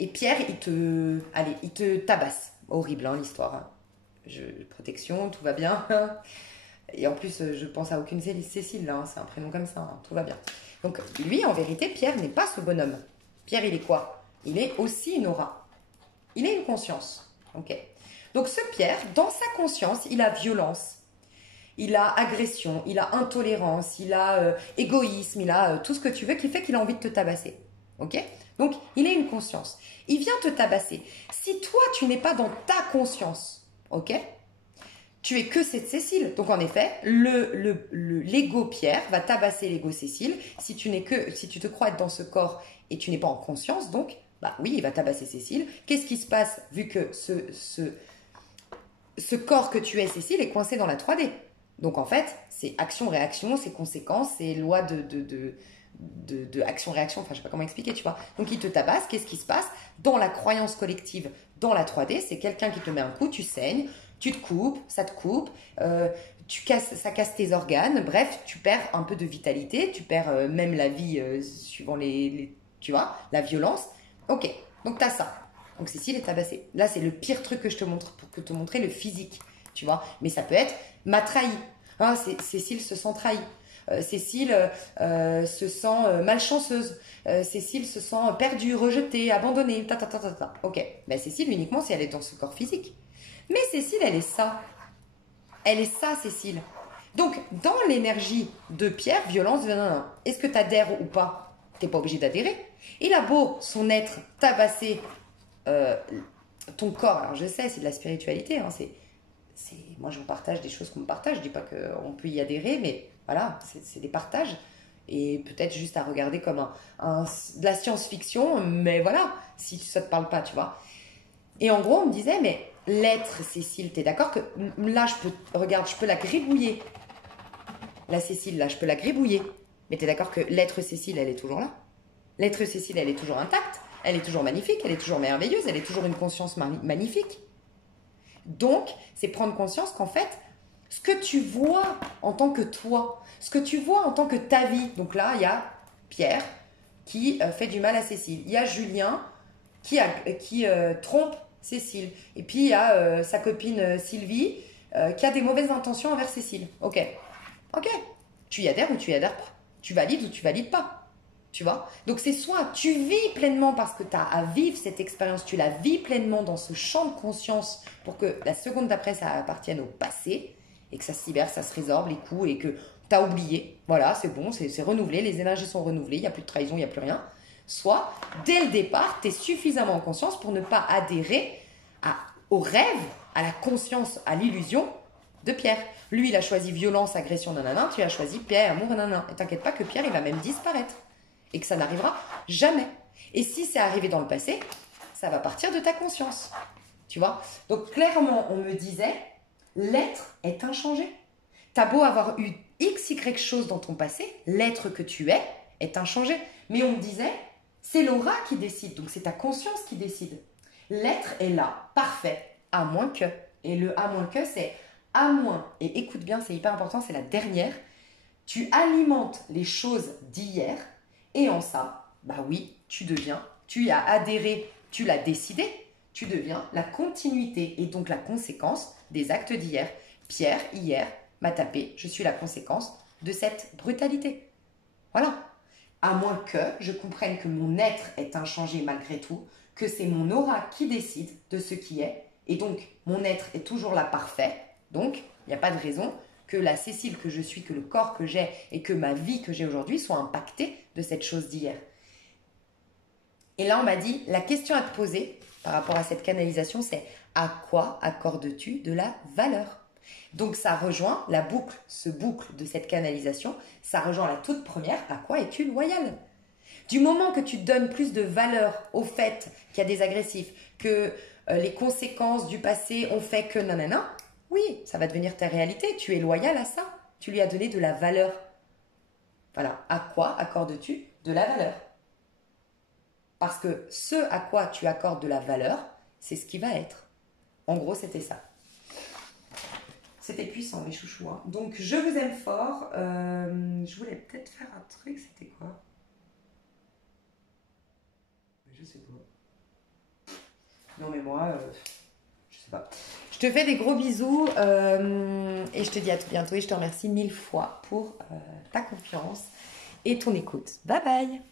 Et Pierre, il te tabasse. Horrible, hein, l'histoire. Hein. Protection, tout va bien. Et en plus, je pense à aucune Cécile, là, hein, c'est un prénom comme ça, hein, tout va bien. Donc, lui, en vérité, Pierre n'est pas ce bonhomme. Pierre, il est quoi? Il est aussi une aura. Il est une conscience. Ok. Donc, ce Pierre, dans sa conscience, il a violence. Il a agression, il a intolérance, il a égoïsme, il a tout ce que tu veux qui fait qu'il a envie de te tabasser. Ok? Donc, il est une conscience. Il vient te tabasser. Si toi, tu n'es pas dans ta conscience, ok? Tu es que cette Cécile. Donc, en effet, l'ego Pierre va tabasser l'ego Cécile. Si tu te crois être dans ce corps et tu n'es pas en conscience, donc, bah oui, il va tabasser Cécile. Qu'est-ce qui se passe vu que ce corps que tu es, Cécile, est coincé dans la 3D? Donc en fait, c'est action-réaction, c'est conséquences, c'est loi de action-réaction, enfin je sais pas comment expliquer, tu vois. Donc il te tabasse, qu'est-ce qui se passe? Dans la croyance collective, dans la 3D, c'est quelqu'un qui te met un coup, tu saignes, tu te coupes, ça te coupe, ça casse tes organes, bref, tu perds un peu de vitalité, tu perds même la vie suivant tu vois, la violence. Ok, donc t'as ça. Donc Cécile est tabassée. Là, c'est le pire truc que je te montre pour te montrer le physique, tu vois. Mais ça peut être m'a trahi. Ah, Cécile se sent trahie. Cécile se sent malchanceuse. Cécile se sent perdue, rejetée, abandonnée. Ok. Ben, Cécile uniquement si elle est dans ce corps physique. Mais Cécile, elle est ça. Elle est ça, Cécile. Donc, dans l'énergie de Pierre, violence, est-ce que tu adhères ou pas? Tu n'es pas obligé d'adhérer. Il a beau son être tabasser ton corps. Alors, je sais, c'est de la spiritualité. Hein, moi, je vous partage des choses qu'on me partage. Je ne dis pas qu'on peut y adhérer, mais voilà, c'est des partages. Et peut-être juste à regarder comme de la science-fiction, mais voilà, si ça ne te parle pas, tu vois. Et en gros, on me disait, mais l'être, Cécile, t'es d'accord que là, je peux la gribouiller. La Cécile, là, je peux la gribouiller. Mais t'es d'accord que l'être Cécile, elle est toujours là? L'être Cécile, elle est toujours intacte. Elle est toujours magnifique, elle est toujours merveilleuse, elle est toujours une conscience magnifique. Donc, c'est prendre conscience qu'en fait, ce que tu vois en tant que toi, ce que tu vois en tant que ta vie, donc là, il y a Pierre qui fait du mal à Cécile. Il y a Julien qui trompe Cécile. Et puis, il y a sa copine Sylvie qui a des mauvaises intentions envers Cécile. Ok. Ok. Tu y adhères ou tu y adhères pas. Tu valides ou tu valides pas. Tu vois? Donc c'est soit tu vis pleinement parce que tu as à vivre cette expérience, tu la vis pleinement dans ce champ de conscience pour que la seconde d'après ça appartienne au passé et que ça se libère, ça se résorbe les coups et que tu as oublié. Voilà, c'est bon, c'est renouvelé, les énergies sont renouvelées, il n'y a plus de trahison, il n'y a plus rien. Soit dès le départ, tu es suffisamment en conscience pour ne pas adhérer au rêve, à la conscience, à l'illusion de Pierre. Lui, il a choisi violence, agression, nanana, tu as choisi paix, amour, nanana. Et t'inquiète pas que Pierre, il va même disparaître. Et que ça n'arrivera jamais. Et si c'est arrivé dans le passé, ça va partir de ta conscience. Tu vois? Donc clairement, on me disait, l'être est inchangé. T'as beau avoir eu X, Y chose dans ton passé, l'être que tu es est inchangé. Mais on me disait, c'est l'aura qui décide, donc c'est ta conscience qui décide. L'être est là, parfait, à moins que. Et le à moins que, c'est à moins, et écoute bien, c'est hyper important, c'est la dernière, tu alimentes les choses d'hier. Et en ça, bah oui, tu y as adhéré, tu l'as décidé, tu deviens la continuité et donc la conséquence des actes d'hier. Pierre, hier, m'a tapé, je suis la conséquence de cette brutalité. Voilà. À moins que je comprenne que mon être est inchangé malgré tout, que c'est mon aura qui décide de ce qui est, et donc mon être est toujours là parfait, donc il n'y a pas de raison que la Cécile que je suis, que le corps que j'ai et que ma vie que j'ai aujourd'hui soit impactée de cette chose d'hier. Et là, on m'a dit, la question à te poser par rapport à cette canalisation, c'est à quoi accordes-tu de la valeur? Donc ça rejoint la boucle, ce boucle de cette canalisation, ça rejoint la toute première, à quoi es-tu loyal? Du moment que tu donnes plus de valeur au fait qu'il y a des agressifs, que les conséquences du passé ont fait que nanana, oui, ça va devenir ta réalité. Tu es loyal à ça. Tu lui as donné de la valeur. Voilà. À quoi accordes-tu de la valeur? Parce que ce à quoi tu accordes de la valeur, c'est ce qui va être. En gros, c'était ça. C'était puissant, mes chouchous. Hein. Donc, je vous aime fort. Je voulais peut-être faire un truc. C'était quoi? Je sais pas. Non, mais moi, je sais pas. Je te fais des gros bisous et je te dis à tout bientôt et je te remercie 1000 fois pour ta confiance et ton écoute. Bye bye!